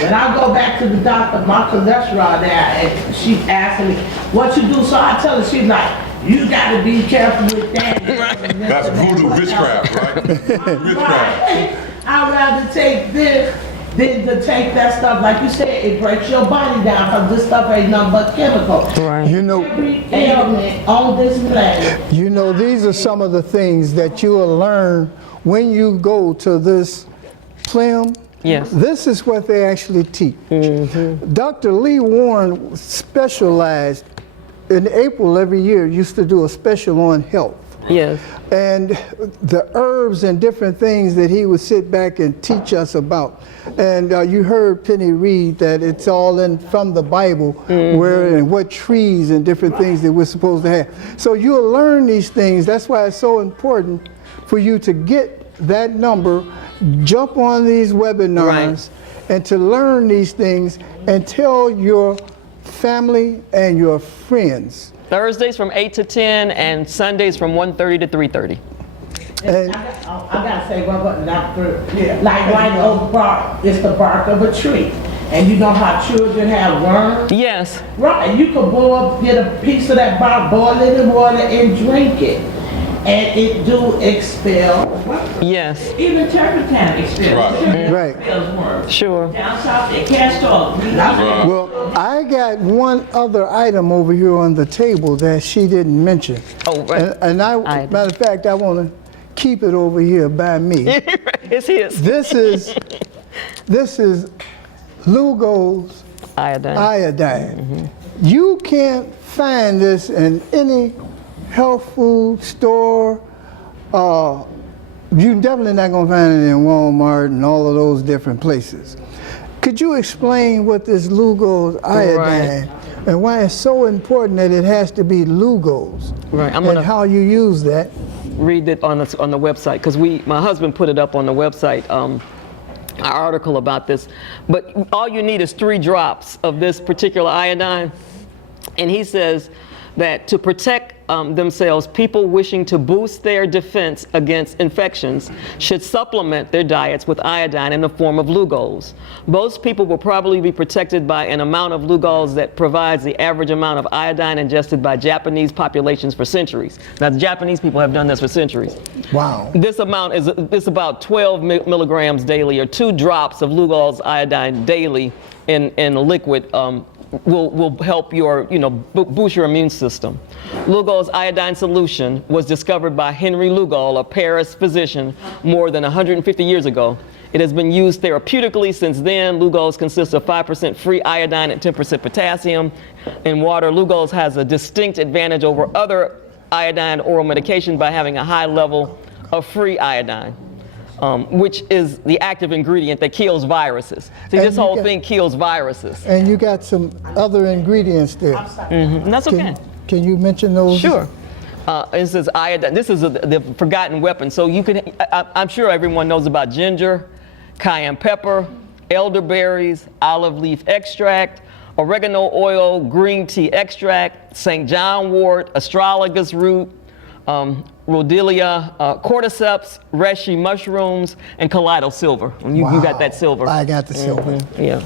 When I go back to the doctor, my cholesterol there, and she's asking me, what you do? So I tell her, she's like, you gotta be careful with that. That's voodoo witchcraft, right? Witchcraft. I'd rather take this than to take that stuff. Like you said, it breaks your body down because this stuff ain't nothing but chemical. Right. You know, Every ailment on this planet. you know, these are some of the things that you will learn when you go to this P.L.I.M. Yes. This is what they actually teach. Dr. Lee Warren specialized in April every year, used to do a special on health. Yes. And the herbs and different things that he would sit back and teach us about. And you heard Penny read that it's all in from the Bible, where and what trees and different things that we're supposed to have. So you'll learn these things. That's why it's so important for you to get that number, jump on these webinars, and to learn these things and tell your family and your friends. Thursdays from 8 to 10 and Sundays from 1:30 to 3:30. And I gotta say one more, like white oak bark, it's the bark of a tree. And you know how children have worms? Yes. Right, you could get a piece of that bark, boil it in water and drink it. And it do expel worms. Yes. Even turpentine expels. Right. Right. Expels worms. Sure. Down south, they cast off. well, I got one other item over here on the table that she didn't mention. Oh, right. And matter of fact, I want to keep it over here by me. It's his. This is Lugo's Iodine. iodine. You can't find this in any health food store. You're definitely not going to find it in Walmart and all of those different places. Could you explain what this Lugo's iodine and why it's so important that it has to be Lugo's? Right. I'm and gonna how you use that. read it on the website because my husband put it up on the website. An article about this, but all you need is 3 drops of this particular iodine, and he says that to protect themselves, people wishing to boost their defense against infections should supplement their diets with iodine in the form of Lugol's. Most people will probably be protected by an amount of Lugol's that provides the average amount of iodine ingested by Japanese populations for centuries. Now, the Japanese people have done this for centuries. Wow. This amount is about 12 milligrams daily, or 2 drops of Lugol's iodine daily in a liquid. Will help your, boost your immune system. Lugol's iodine solution was discovered by Henry Lugol, a Paris physician, more than 150 years ago. It has been used therapeutically since then. Lugol's consists of 5% free iodine and 10% potassium in water. Lugol's has a distinct advantage over other iodine oral medication by having a high level of free iodine. Which is the active ingredient that kills viruses. See, this whole thing kills viruses. And you got some other ingredients there. And that's okay. Can you mention those? Sure. This is iodine. This is the forgotten weapon. So you can, I'm sure everyone knows about ginger, cayenne pepper, elderberries, olive leaf extract, oregano oil, green tea extract, St. John wort, astragalus root, rhodiola, cordyceps, reishi mushrooms, and kaleido silver. You got that silver. I got the silver. Yeah.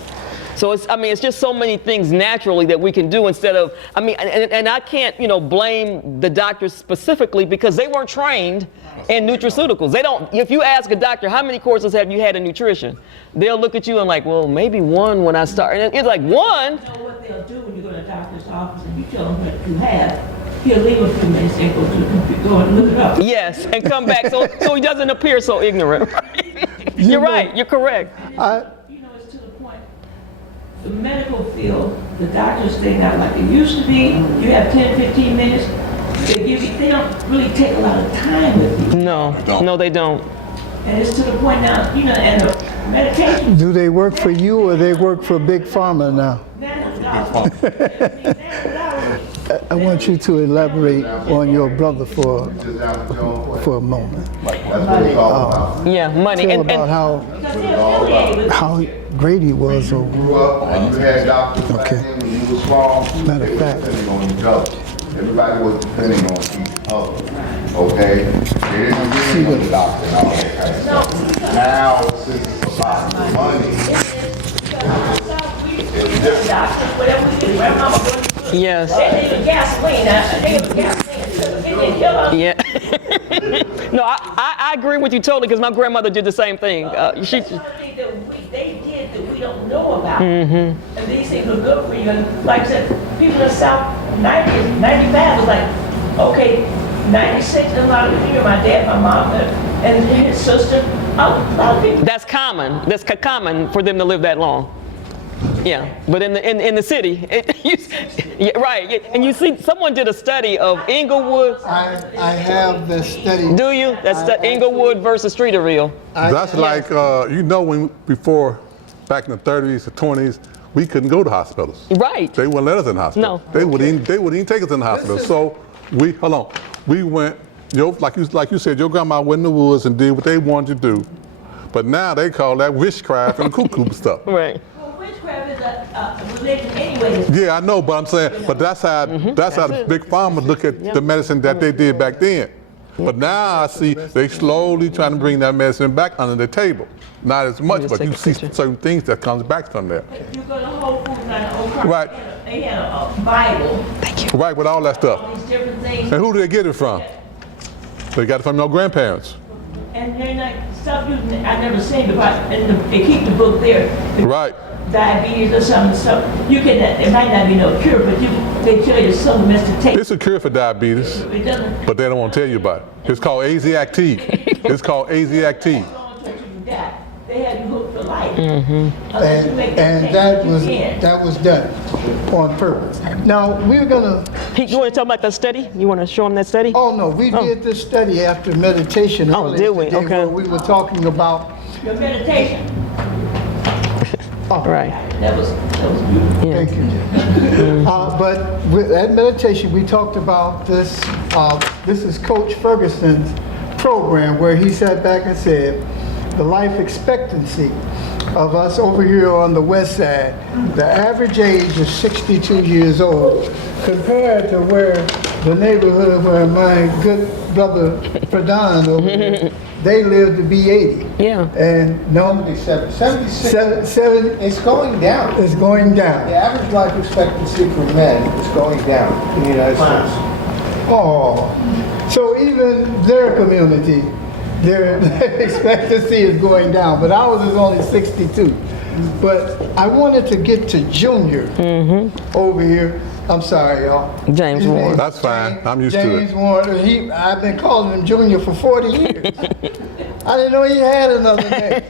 So it's just so many things naturally that we can do instead of, and I can't, blame the doctors specifically because they weren't trained in nutraceuticals. They don't, if you ask a doctor, how many courses have you had in nutrition? They'll look at you and like, well, maybe one when I start. And it's like, one? You know what they'll do when you go to the doctor's office and you tell them what you have? He'll leave a few minutes and go to the computer, go and look it up. Yes, and come back so he doesn't appear so ignorant. Right? You're right, you're correct. It's to the point, the medical field, the doctors, they're not like it used to be. You have 10, 15 minutes. They don't really take a lot of time with you. No, they don't. And it's to the point now, and the medication. Do they work for you or they work for Big Pharma now? I want you to elaborate on your brother for a moment. Yeah, money. Tell about how great he was. Or, grew up and you had doctors back then when you was small. Matter of fact. Depending on each other. Everybody was depending on each other. Okay? They didn't really know the doctor and all that kind of stuff. Now, since it's about money, it's different. Yes. They need gasoline. Yeah. No, I agree with you totally because my grandmother did the same thing. That's something that they did that we don't know about. And these things are good for you. And like I said, people in the South, 90s, 95 was like, okay, 96, and a lot of people, my dad, my mom, and his sister, a lot of people. That's common. That's common for them to live that long. Yeah, but in the city, right? And you see, someone did a study of Inglewood. I have the study. Do you? That's the Inglewood versus Streeterville. That's like when before, back in the 30s or 20s, we couldn't go to hospitals. Right. They wouldn't let us in the hospital. No. They wouldn't even take us in the hospital. So we went. Like you said, your grandma went in the woods and did what they wanted to do. But now they call that witchcraft and cuckoo stuff. Right. Witchcraft is a religion anyway. Yeah, I know, but I'm saying, but that's how the big pharma look at the medicine that they did back then. But now I see they slowly trying to bring that medicine back under the table. Not as much, but you see certain things that comes back from there. You go to Whole Foods now, Right. They had a Bible. Thank you. Right, with all that stuff. All these different things. And who did they get it from? They got it from your grandparents. And they're like, stop using, I never seen it, but they keep the book there. Right. Diabetes or something, so you can, it might not be no cure, but they tell you supplements to take. It's a cure for diabetes, It doesn't. but they don't want to tell you about it. It's called Aziac-T. It's called Aziac-T. They had you hooked for life. And that was done on purpose. Now we're gonna. You want to tell about that study? You want to show them that study? Oh no, we did this study after meditation. Oh, did we? Today Okay. where we were talking about. Your meditation. Right. That was beautiful. Yeah. Thank you. But with that meditation, we talked about this. This is Coach Ferguson's program where he sat back and said, the life expectancy of us over here on the west side, the average age is 62 years old, compared to where the neighborhood where my good brother Pradhan over here, they live to be 80. Yeah. And no, 76. 70, It's going down. it's going down. The average life expectancy for men is going down in the United States. Oh, so even their community, their expectancy is going down, but ours is only 62. But I wanted to get to Junior over here. I'm sorry, y'all. James Warren. That's fine. I'm used to it. James Warren. I've been calling him Junior for 40 years. I didn't know he had another name.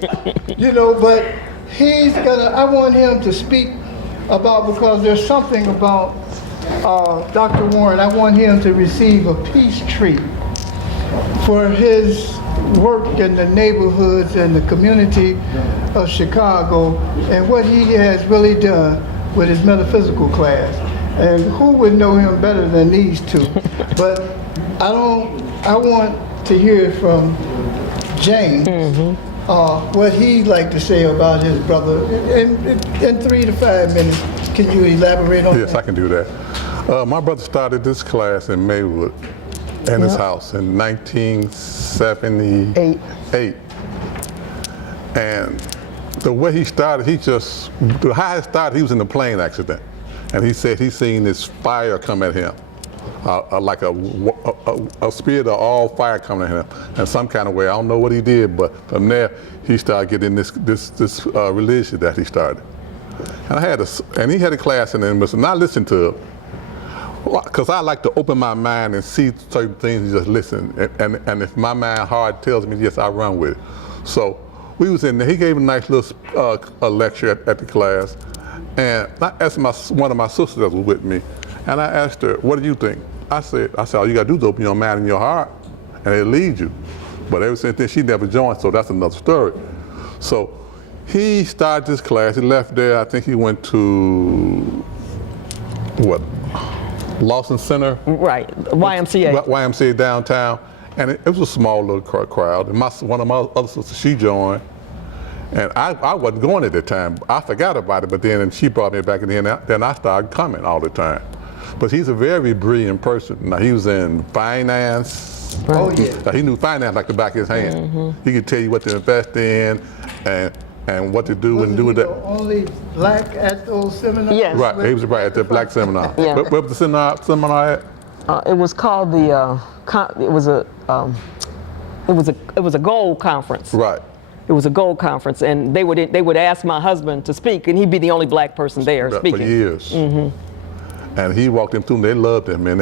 But he's gonna. I want him to speak about, because there's something about Dr. Warren. I want him to receive a peace tree for his work in the neighborhoods and the community of Chicago and what he has really done with his metaphysical class. And who would know him better than these two? But I want to hear from James what he'd like to say about his brother in 3 to 5 minutes. Can you elaborate on that? Yes, I can do that. My brother started this class in Maywood in his house in 1978. And the way he started, how it started, he was in a plane accident. And he said he seen this fire come at him, like a spirit of all fire coming at him in some kind of way. I don't know what he did, but from there, he started getting this religion that he started. And he had a class in it, and I listened to him, because I like to open my mind and see certain things and just listen. And if my mind hard tells me yes, I run with it. So we was in there. He gave a nice little lecture at the class. And I asked one of my sisters that was with me, and I asked her, what do you think? I said, all you got to do is open your mind and your heart, and it'll lead you. But ever since then, she never joined, so that's another story. So he started this class. He left there. I think he went to, Lawson Center? Right, YMCA. YMCA downtown. And it was a small little crowd. And one of my other sisters, she joined. And I wasn't going at the time. I forgot about it, but then she brought me back in, and then I started coming all the time. But he's a very brilliant person. Now, he was in finance. Oh, yeah. Now, he knew finance like the back of his hand. Mm-hmm. He could tell you what to invest in and what to do and do with that. Only black at those seminars? Yes. Right, he was right at the black seminar. Yeah. Where was the seminar at? It was called it was a gold conference. Right. It was a gold conference, and they would ask my husband to speak, and he'd be the only black person there speaking. For years. Mm-hmm. And he walked them through, and they loved him, and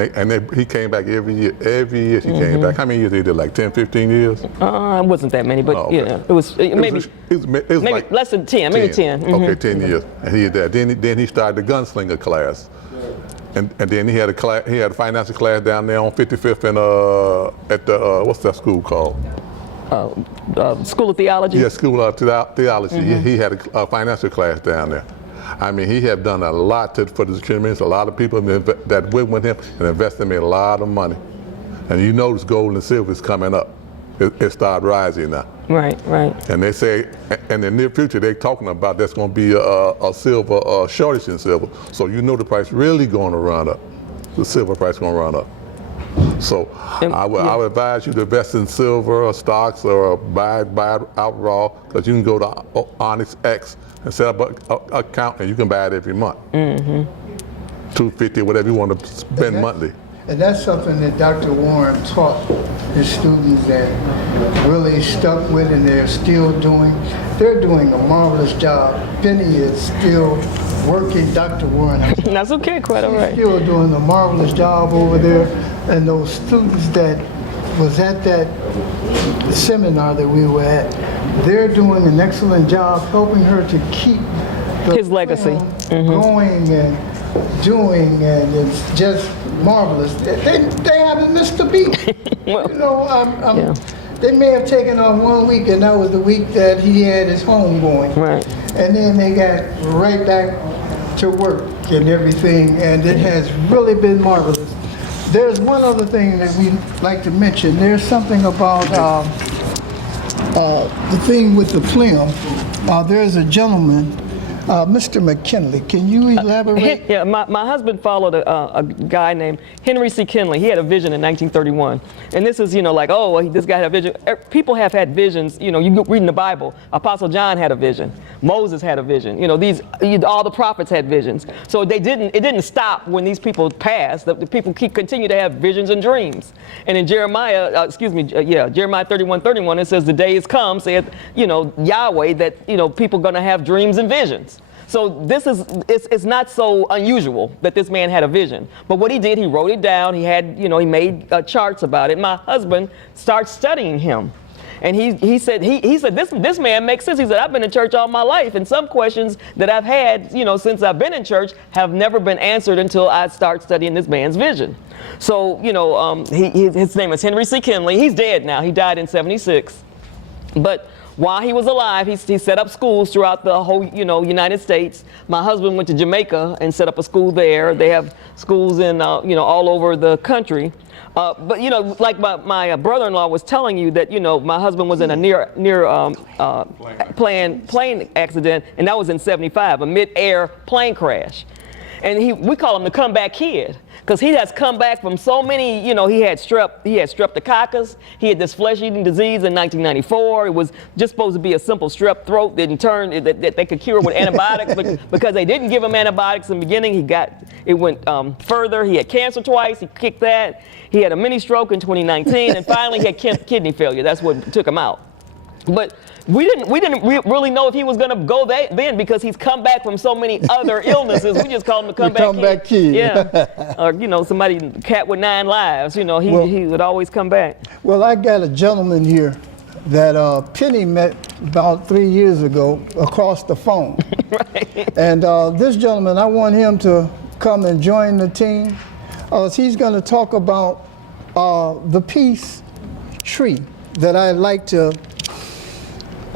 he came back every year. Every year he came back. How many years he did? Like 10, 15 years? It wasn't that many, but okay. it was maybe like less than 10, maybe 10. Mm-hmm. Okay, 10 years. And he did that. Then he started the gunslinger class. And then he had a class. He had a financial class down there on 55th and at the what's that school called? School of Theology. Yeah, School of Theology. Mm-hmm. He had a financial class down there. I mean, he had done a lot for the community. A lot of people that went with him and invested made a lot of money. And you notice gold and silver is coming up. It started rising now. Right. And they say in the near future they're talking about there's going to be a silver shortage in silver. So you know the price really going to run up. The silver price going to run up. So I would advise you to invest in silver or stocks or buy it out raw, because you can go to Onyx X and set up an account and you can buy it every month. Mm-hmm. $250, whatever you want to spend monthly. And that's something that Dr. Warren taught his students that really stuck with, and they're still doing. They're doing a marvelous job. Penny is still working. Dr. Warren, that's okay, quite all right. Still doing a marvelous job over there. And those students that was at that seminar that we were at, they're doing an excellent job helping her to keep his legacy going and doing, and it's just marvelous. They haven't missed a beat. Well, they may have taken off 1 week, and that was the week that he had his home going. Right. And then they got right back to work and everything, and it has really been marvelous. There's one other thing that we'd like to mention. There's something about the thing with the P.L.I.M. There's a gentleman, Mr. McKinley. Can you elaborate? Yeah, my husband followed a guy named Henry C. Kinley. He had a vision in 1931. And this is, like, this guy had a vision. People have had visions. You read in the Bible, Apostle John had a vision. Moses had a vision. All the prophets had visions. So it didn't stop when these people passed. The people continue to have visions and dreams. And in Jeremiah 31:31, it says, the days come, saith, Yahweh, that, people are going to have dreams and visions. So it's not so unusual that this man had a vision. But what he did, he wrote it down. He had, he made charts about it. My husband started studying him. And he said, this man makes sense. He said, I've been in church all my life, and some questions that I've had, since I've been in church have never been answered until I start studying this man's vision. So, his name is Henry C. Kinley. He's dead now. He died in '76. But while he was alive, he set up schools throughout the whole, United States. My husband went to Jamaica and set up a school there. They have schools in, all over the country. But like my brother-in-law was telling you that my husband was in a near plane accident, and that was in '75, a mid-air plane crash. And we call him the comeback kid, because he has come back from so many, you know, he had streptococcus, he had this flesh-eating disease in 1994. It was just supposed to be a simple strep throat, didn't turn, that they could cure with antibiotics, because they didn't give him antibiotics in the beginning. It went further. He had cancer twice, he kicked that. He had a mini stroke in 2019, and finally he had kidney failure. That's what took him out. But we didn't really know if he was going to go then, because he's come back from so many other illnesses. We just call him the comeback kid. Yeah, or you know, cat with 9 lives. You know, he would always come back. Well, I got a gentleman here that Penny met about 3 years ago across the phone. Right. And this gentleman, I want him to come and join the team. He's going to talk about the peace tree that I'd like to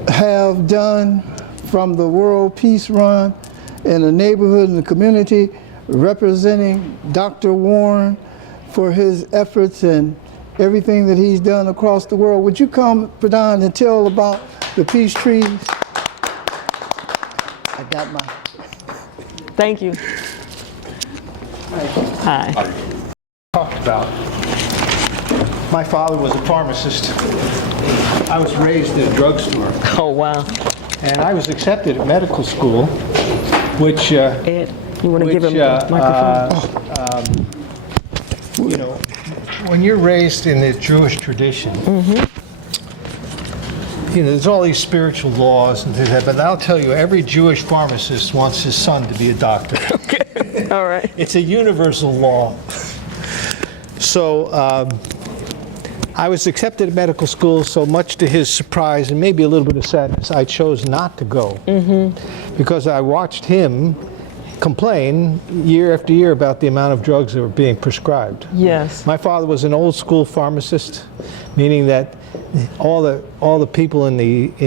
have done from the World Peace Run in the neighborhood and the community, representing Dr. Warren for his efforts and everything that he's done across the world. Would you come, Pradhan, and tell about the peace trees? I got my... Thank you. Hi. Talked about. My father was a pharmacist. I was raised in a drugstore. Oh, wow. And I was accepted at medical school, which... Ed, you want to give him the microphone? You know, when you're raised in the Jewish tradition, you know, there's all these spiritual laws and things like that, but I'll tell you, every Jewish pharmacist wants his son to be a doctor. Okay, all right. It's a universal law. So I was accepted at medical school, so much to his surprise and maybe a little bit of sadness, I chose not to go because I watched him complain year after year about the amount of drugs that were being prescribed. Yes. My father was an old school pharmacist, meaning that all the people in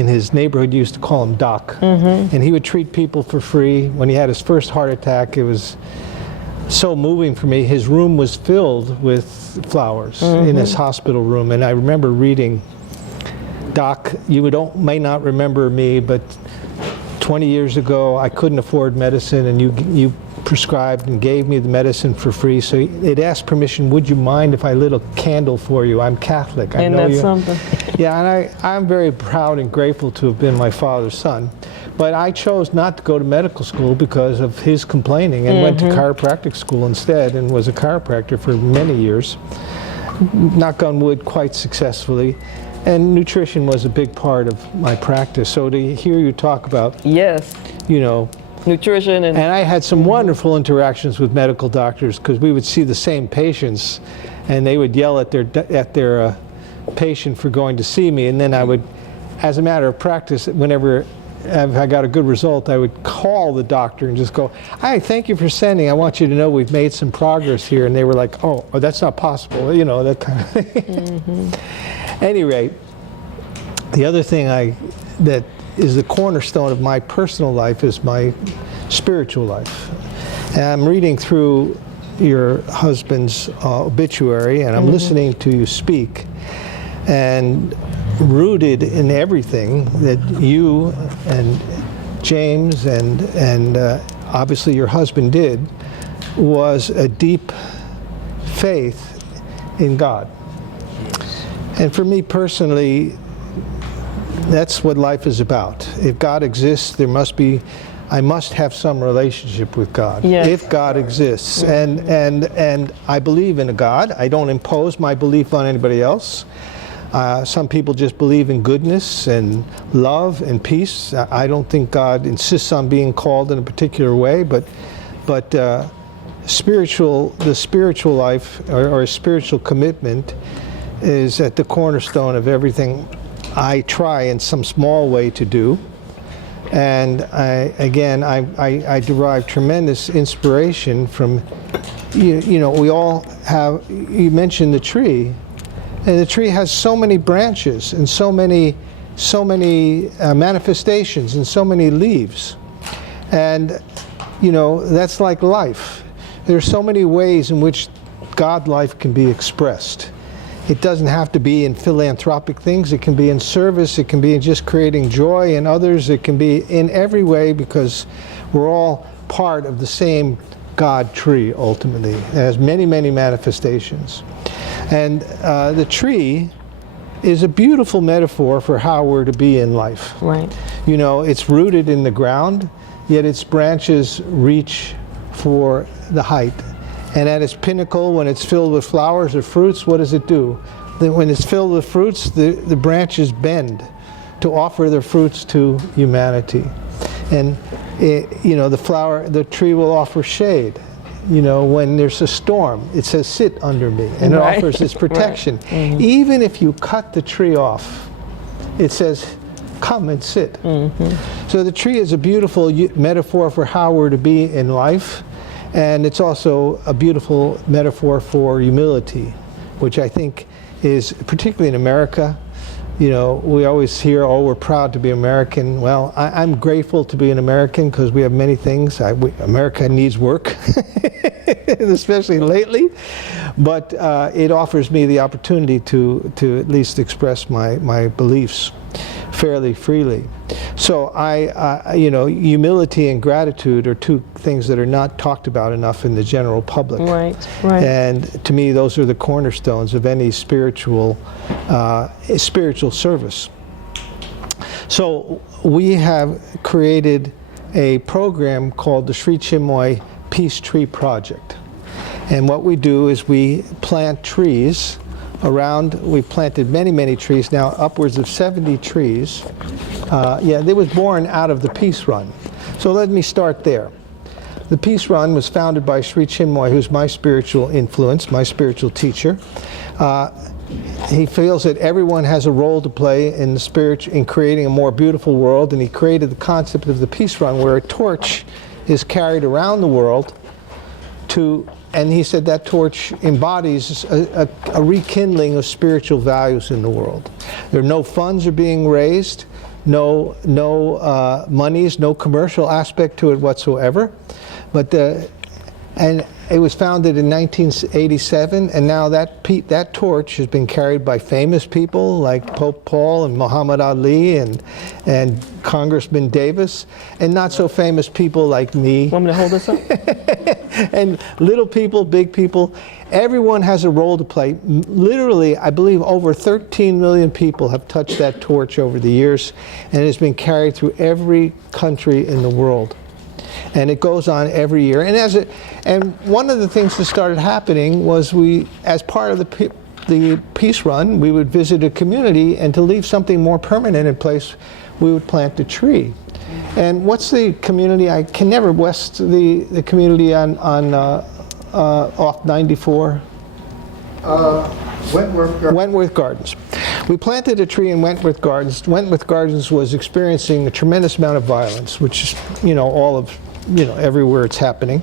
his neighborhood used to call him Doc, and he would treat people for free. When he had his first heart attack, it was so moving for me. His room was filled with flowers in his hospital room, and I remember reading, Doc, you may not remember me, but 20 years ago I couldn't afford medicine, and you prescribed and gave me the medicine for free. So it asked permission, would you mind if I lit a candle for you? I'm Catholic. I know you. Something? Yeah, and I'm very proud and grateful to have been my father's son. But I chose not to go to medical school because of his complaining, and went to chiropractic school instead, and was a chiropractor for many years. Knock on wood, quite successfully. And nutrition was a big part of my practice. So to hear you talk about, you know, nutrition and I had some wonderful interactions with medical doctors, because we would see the same patients, and they would yell at their patient for going to see me, and then I would, as a matter of practice, whenever I got a good result, I would call the doctor and just go, "Hi, thank you for sending. I want you to know we've made some progress here." And they were like, "Oh, that's not possible," you know, that kind of thing. At any rate, the other thing that is the cornerstone of my personal life is my spiritual life. And I'm reading through your husband's obituary, and I'm listening to you speak, and rooted in everything that you and James and obviously your husband did was a deep faith in God. And for me personally, that's what life is about. If God exists, I must have some relationship with God. Yes. If God exists. And I believe in a God. I don't impose my belief on anybody else. Some people just believe in goodness and love and peace. I don't think God insists on being called in a particular way, but the spiritual life or a spiritual commitment is at the cornerstone of everything I try in some small way to do. And I derive tremendous inspiration from, you know, we all have, you mentioned the tree, and the tree has so many branches and so many manifestations and so many leaves. And, you know, that's like life. There are so many ways in which God life can be expressed. It doesn't have to be in philanthropic things. It can be in service. It can be in just creating joy in others. It can be in every way, because we're all part of the same God tree, ultimately. It has many, many manifestations. And the tree is a beautiful metaphor for how we're to be in life. Right. You know, it's rooted in the ground, yet its branches reach for the height. And at its pinnacle, when it's filled with flowers or fruits, what does it do? When it's filled with fruits, the branches bend to offer their fruits to humanity. And you know, the tree will offer shade. You know, when there's a storm, it says, sit under me, and it offers its protection. Right. Even if you cut the tree off, it says, come and sit. So the tree is a beautiful metaphor for how we're to be in life, and it's also a beautiful metaphor for humility, which I think is, particularly in America, you know, we always hear, oh, we're proud to be American. Well, I'm grateful to be an American because we have many things. America needs work, especially lately. But it offers me the opportunity to at least express my beliefs fairly freely. So you know, humility and gratitude are two things that are not talked about enough in the general public. Right, right. And to me, those are the cornerstones of any spiritual service. So we have created a program called the Sri Chinmoy Peace Tree Project. And what we do is we plant trees around. We've planted many, many trees now, upwards of 70 trees. Yeah, they was born out of the Peace Run. So let me start there. The Peace Run was founded by Sri Chinmoy, who's my spiritual influence, my spiritual teacher. He feels that everyone has a role to play in the in creating a more beautiful world, and he created the concept of the Peace Run, where a torch is carried around the world and he said that torch embodies a rekindling of spiritual values in the world. No funds are being raised, no monies, no commercial aspect to it whatsoever. But and it was founded in 1987, and now that torch has been carried by famous people like Pope Paul and Muhammad Ali and Congressman Davis, and not so famous people like me. Want me to hold this up? And little people, big people, everyone has a role to play. Literally, I believe over 13 million people have touched that torch over the years, and it has been carried through every country in the world. And it goes on every year. And one of the things that started happening was as part of the Peace Run, we would visit a community, and to leave something more permanent in place, we would plant a tree. And what's the community? I can never the community on off 94. Wentworth Gardens. We planted a tree in Wentworth Gardens. Wentworth Gardens was experiencing a tremendous amount of violence, which is, you know, everywhere it's happening.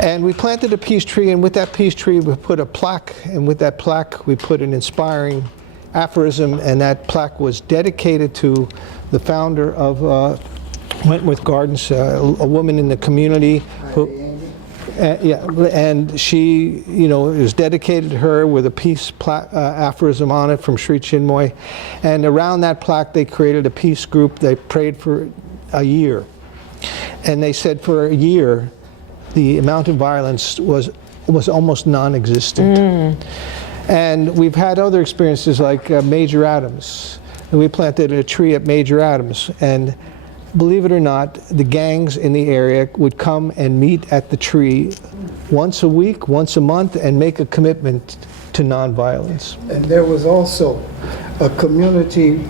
And we planted a peace tree, and with that peace tree we put a plaque, and with that plaque we put an inspiring aphorism, and that plaque was dedicated to the founder of Wentworth Gardens, a woman in the community who, and she, you know, it was dedicated to her with a peace aphorism on it from Sri Chinmoy. And around that plaque they created a peace group. They prayed for a year. And they said for a year the amount of violence was almost non-existent. And we've had other experiences like Major Adams. And we planted a tree at Major Adams, and believe it or not, the gangs in the area would come and meet at the tree once a week, once a month, and make a commitment to nonviolence. And there was also a community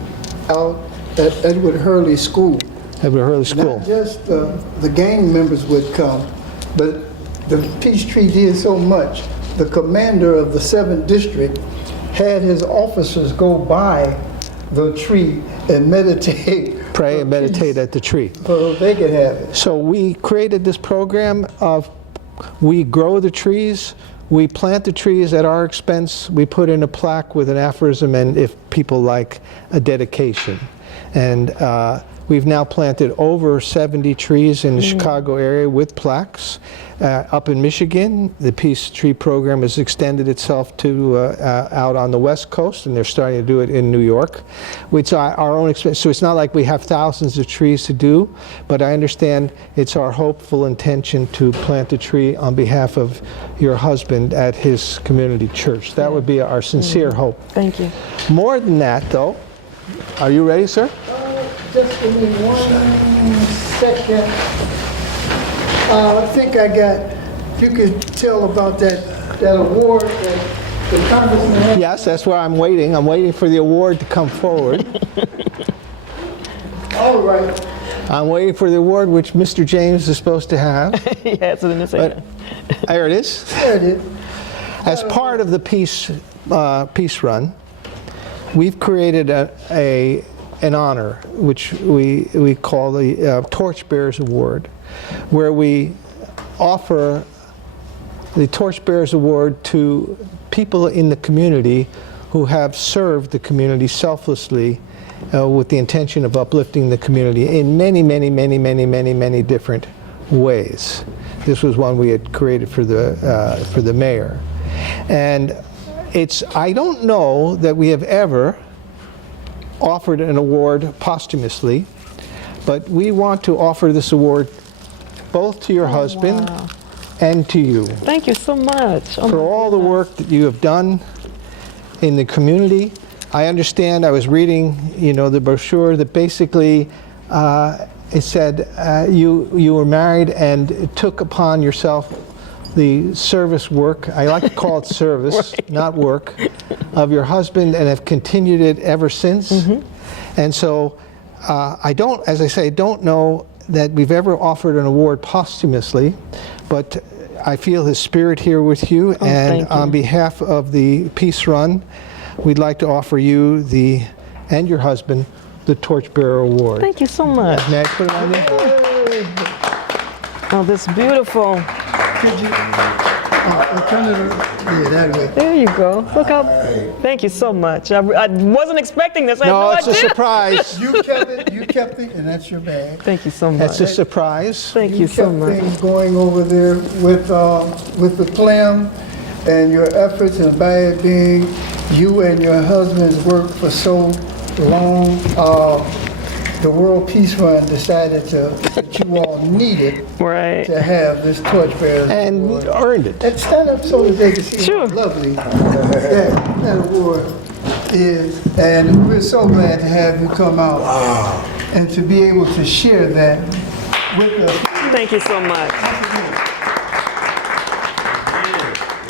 out at Edward Hurley School. Edward Hurley School. Not just the gang members would come, but the peace tree did so much. The commander of the 7th District had his officers go by the tree and meditate. Pray and meditate at the tree. So they could have it. So we created this program of, we grow the trees, we plant the trees at our expense, we put in a plaque with an aphorism, and if people like, a dedication. And We've now planted over 70 trees in the Chicago area with plaques. Up in Michigan, the Peace Tree Program has extended itself to out on the West Coast, and they're starting to do it in New York. It's our own experience, so it's not like we have thousands of trees to do, but I understand it's our hopeful intention to plant a tree on behalf of your husband at his community church. That would be our sincere hope. Thank you. More than that, though, are you ready, sir? Just give me 1 second. I think I got, if you could tell about that award that the congressman had. Yes, that's where I'm waiting. I'm waiting for the award to come forward. All right. I'm waiting for the award which Mr. James is supposed to have. Yes, it is. There it is. There it is. As part of the Peace Run, we've created an honor which we call the Torchbearers Award, where we offer the Torchbearers Award to people in the community who have served the community selflessly with the intention of uplifting the community in many, many, many, many, many, many different ways. This was one we had created for the mayor. And I don't know that we have ever offered an award posthumously, but we want to offer this award both to your husband and to you. Thank you so much. For all the work that you have done in the community. I understand, I was reading, the brochure that basically it said you were married and took upon yourself the service work, I like to call it service, right, not work, of your husband, and have continued it ever since. And so I don't, as I say, don't know that we've ever offered an award posthumously, but I feel his spirit here with you, and on behalf of the Peace Run, we'd like to offer you and your husband the Torchbearer Award. Thank you so much. May I put it on you? Oh, this beautiful. Could you turn it that way? There you go. Look how. Thank you so much. I wasn't expecting this. I had no it's idea. A surprise. You kept it, and that's your bag. Thank you so much. That's a surprise. Thank you so much. Things going over there with the P.L.I.M and your efforts, and by it being you and your husband's work for so long. The World Peace Run decided that you all needed to have this Torchbearer and award. Earned it. And stand up so that they can see how lovely that award is. And we're so glad to have you come out and to be able to share that with us. Thank you so much.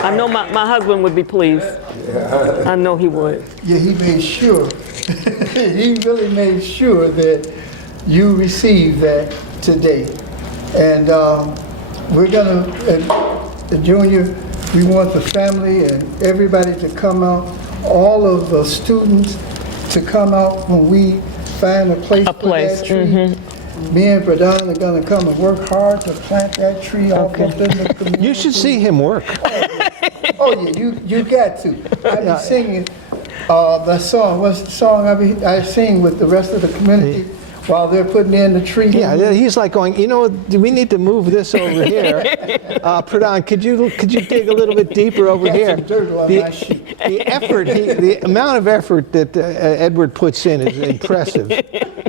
I know my husband would be pleased. I know he would. Yeah, he made sure. He really made sure that you received that today. And we're gonna, at Junior, we want the family and everybody to come out, all of the students to come out when we find a place for that tree. Me and Pradhan are gonna come and work hard to plant that tree off up in the community. You should see him work. Oh yeah, you got to. I've been singing the song. What's the song I sing with the rest of the community while they're putting in the tree? Yeah, he's like going, we need to move this over here. Pradhan, could you dig a little bit deeper over here? The effort, the amount of effort that Edward puts in is impressive,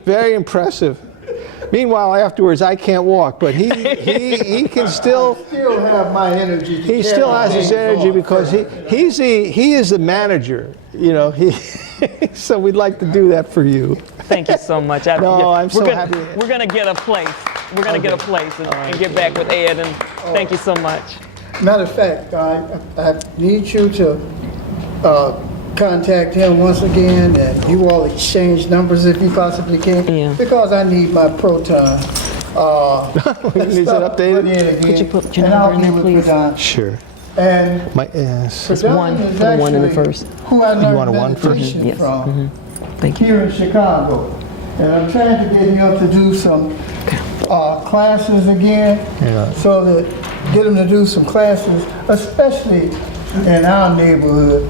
very impressive. Meanwhile, afterwards, I can't walk, but he can still have my energy. He still has his energy because he is the manager, So we'd like to do that for you. Thank you so much. I'm so happy. We're gonna get a place. We're gonna get a place and get back with Ed. And thank you so much. Matter of fact, I need you to contact him once again, and you all exchange numbers if you possibly can, because I need my proton. Is it updated? Could you put your number in there, please? Sure. And Just one. Put a one in the first. Who I You want learned a one first? meditation Yes. from Thank you. here in Chicago. And I'm trying to get him to do some classes again, so that get him to do some classes, especially in our neighborhood.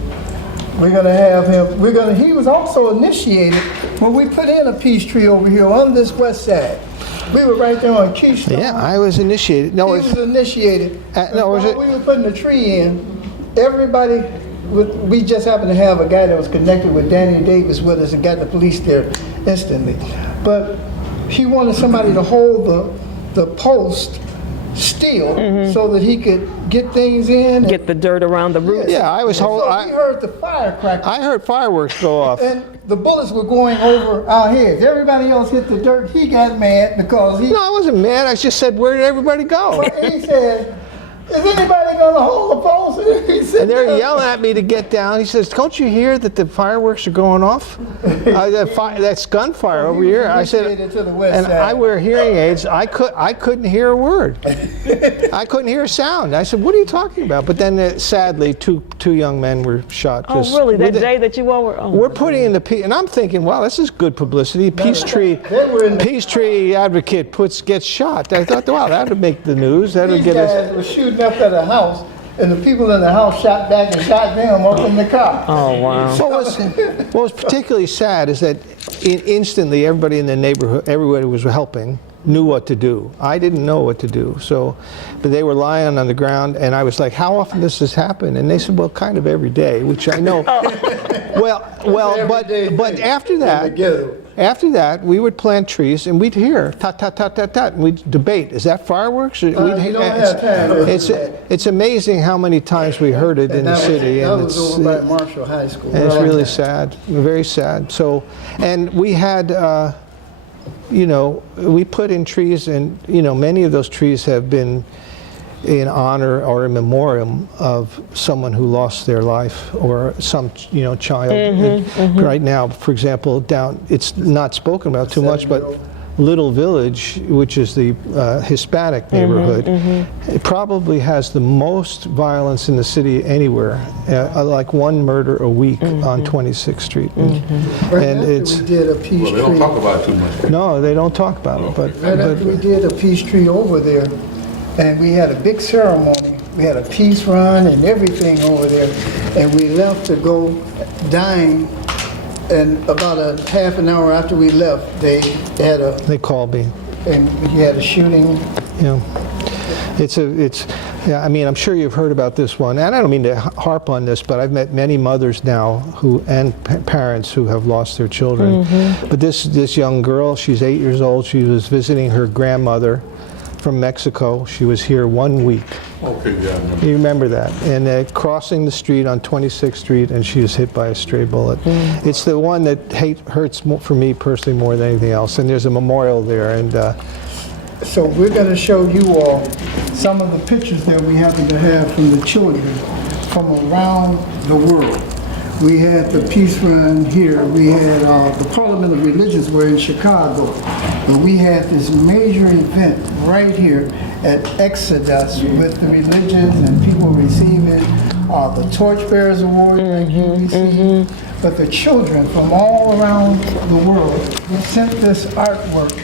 We're gonna have him. He was also initiated when we put in a peace tree over here on this west side. We were right there on Keystone. Yeah, I was initiated. No, He was initiated. no, was it? While we were putting the tree in, everybody, we just happened to have a guy that was connected with Danny Davis with us and got the police there instantly. But he wanted somebody to hold the post still so that he could get things in. Get the dirt around the roots. Yeah, I was So we heard the firecrackers. I heard fireworks go off. And the bullets were going over our heads. Everybody else hit the dirt. He got mad because he... No, I wasn't mad. I just said, where did everybody go? He said, is anybody going to hold the post? He said, And they're yelling at me to get down. He says, don't you hear that the fireworks are going off? That's gunfire over here. I said, to the west and side. I wear hearing aids. I couldn't hear a word. I couldn't hear a sound. I said, what are you talking about? But then sadly, two young men were shot. Oh, really? That day that you all were? Oh, we're putting in the peace, and I'm thinking, wow, this is good publicity. Peace Tree advocate gets shot. I thought, wow, that would make the news. That would get us. These guys were shooting up at a house, and the people in the house shot back and shot them up in the car. Oh, wow. What was particularly sad is that instantly everybody in the neighborhood, everybody was helping, knew what to do. I didn't know what to do, but they were lying on the ground, and I was like, how often does this happen? And they said, well, kind of every day, which I know. But after that, we would plant trees, and we'd hear tat, tat, tat, tat, tat, and we'd debate, is that fireworks? We don't have time. It's amazing how many times we heard it in the city. That was over by Marshall High School. And it's really sad, very sad. So, and we had, we put in trees, and many of those trees have been in honor or in memoriam of someone who lost their life or some child. Right now, for example, it's not spoken about too much, but Little Village, which is the Hispanic neighborhood, it probably has the most violence in the city anywhere, like one murder a week on 26th Street. And it's, we did a peace tree. They don't talk about it too much. No, they don't talk about it. But we did a peace tree over there, and we had a big ceremony. We had a peace run and everything over there, and we left to go dine. And about a half an hour after we left, they they called me, and we had a shooting. Yeah, I mean, I'm sure you've heard about this one, and I don't mean to harp on this, but I've met many mothers now and parents who have lost their children. But this young girl, she's 8 years old. She was visiting her grandmother from Mexico. She was here 1 week. Okay, yeah, I remember. You remember that? And crossing the street on 26th Street, and she was hit by a stray bullet. It's the one that hurts for me personally more than anything else. And there's a memorial there. And so we're going to show you all some of the pictures that we happen to have from the children from around the world. We had the peace run here. We had the Parliament of Religions were in Chicago. And we had this major event right here at Exodus with the religions and people receiving the Torchbearers Award like you received. But the children from all around the world sent this artwork.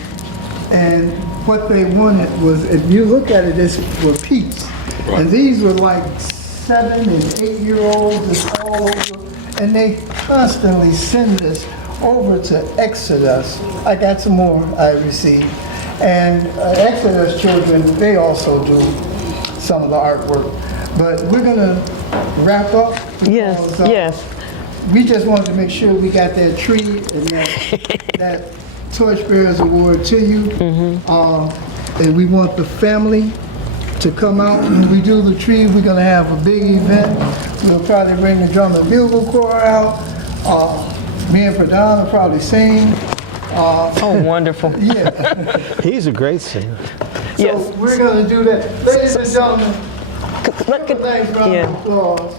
And what they wanted was, if you look at it, this were peace. Right. And these were like 7 and 8-year-olds that's all over. And they constantly send this over to Exodus. I got some more I received. And Exodus children, they also do some of the artwork. But we're gonna wrap up. Because, yes. We just wanted to make sure we got that tree and that Torchbearers Award to you. And we want the family to come out. When we do the tree, we're gonna have a big event. We'll probably bring the drum and bugle corps out. Me and Pradhan will probably sing. Oh, wonderful. Yeah. He's a great singer. So we're gonna do that. Ladies and gentlemen, thanks, round of applause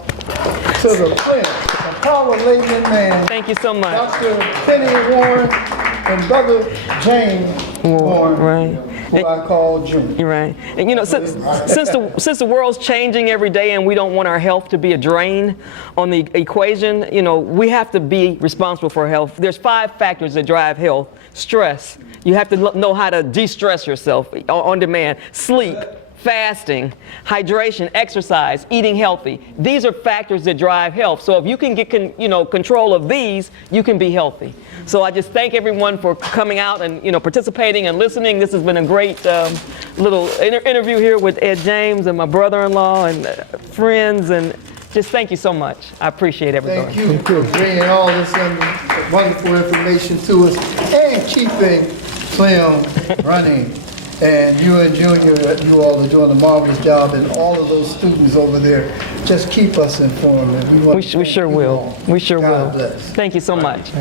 to the Prince, the power-laden man. Thank you so much. Dr. Penny Warren and Brother James Warren. Right. Who I call Junior. You're right. And since the world's changing every day and we don't want our health to be a drain on the equation, we have to be responsible for health. There's 5 factors that drive health. Stress. You have to know how to de-stress yourself on demand. Sleep. fasting, hydration, exercise, eating healthy. These are factors that drive health. So if you can get control of these, you can be healthy. So I just thank everyone for coming out and participating and listening. This has been a great little interview here with Ed James and my brother-in-law and friends, and just thank you so much. I appreciate everything. Thank you for bringing all this wonderful information to us and keeping P.L.I.M running. And you and Junior, you all are doing a marvelous job, and all of those students over there. Just keep us informed. And we sure will. We sure will. God bless. Thank you so much.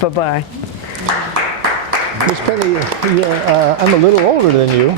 Bye-bye. Miss Penny, I'm a little older than you.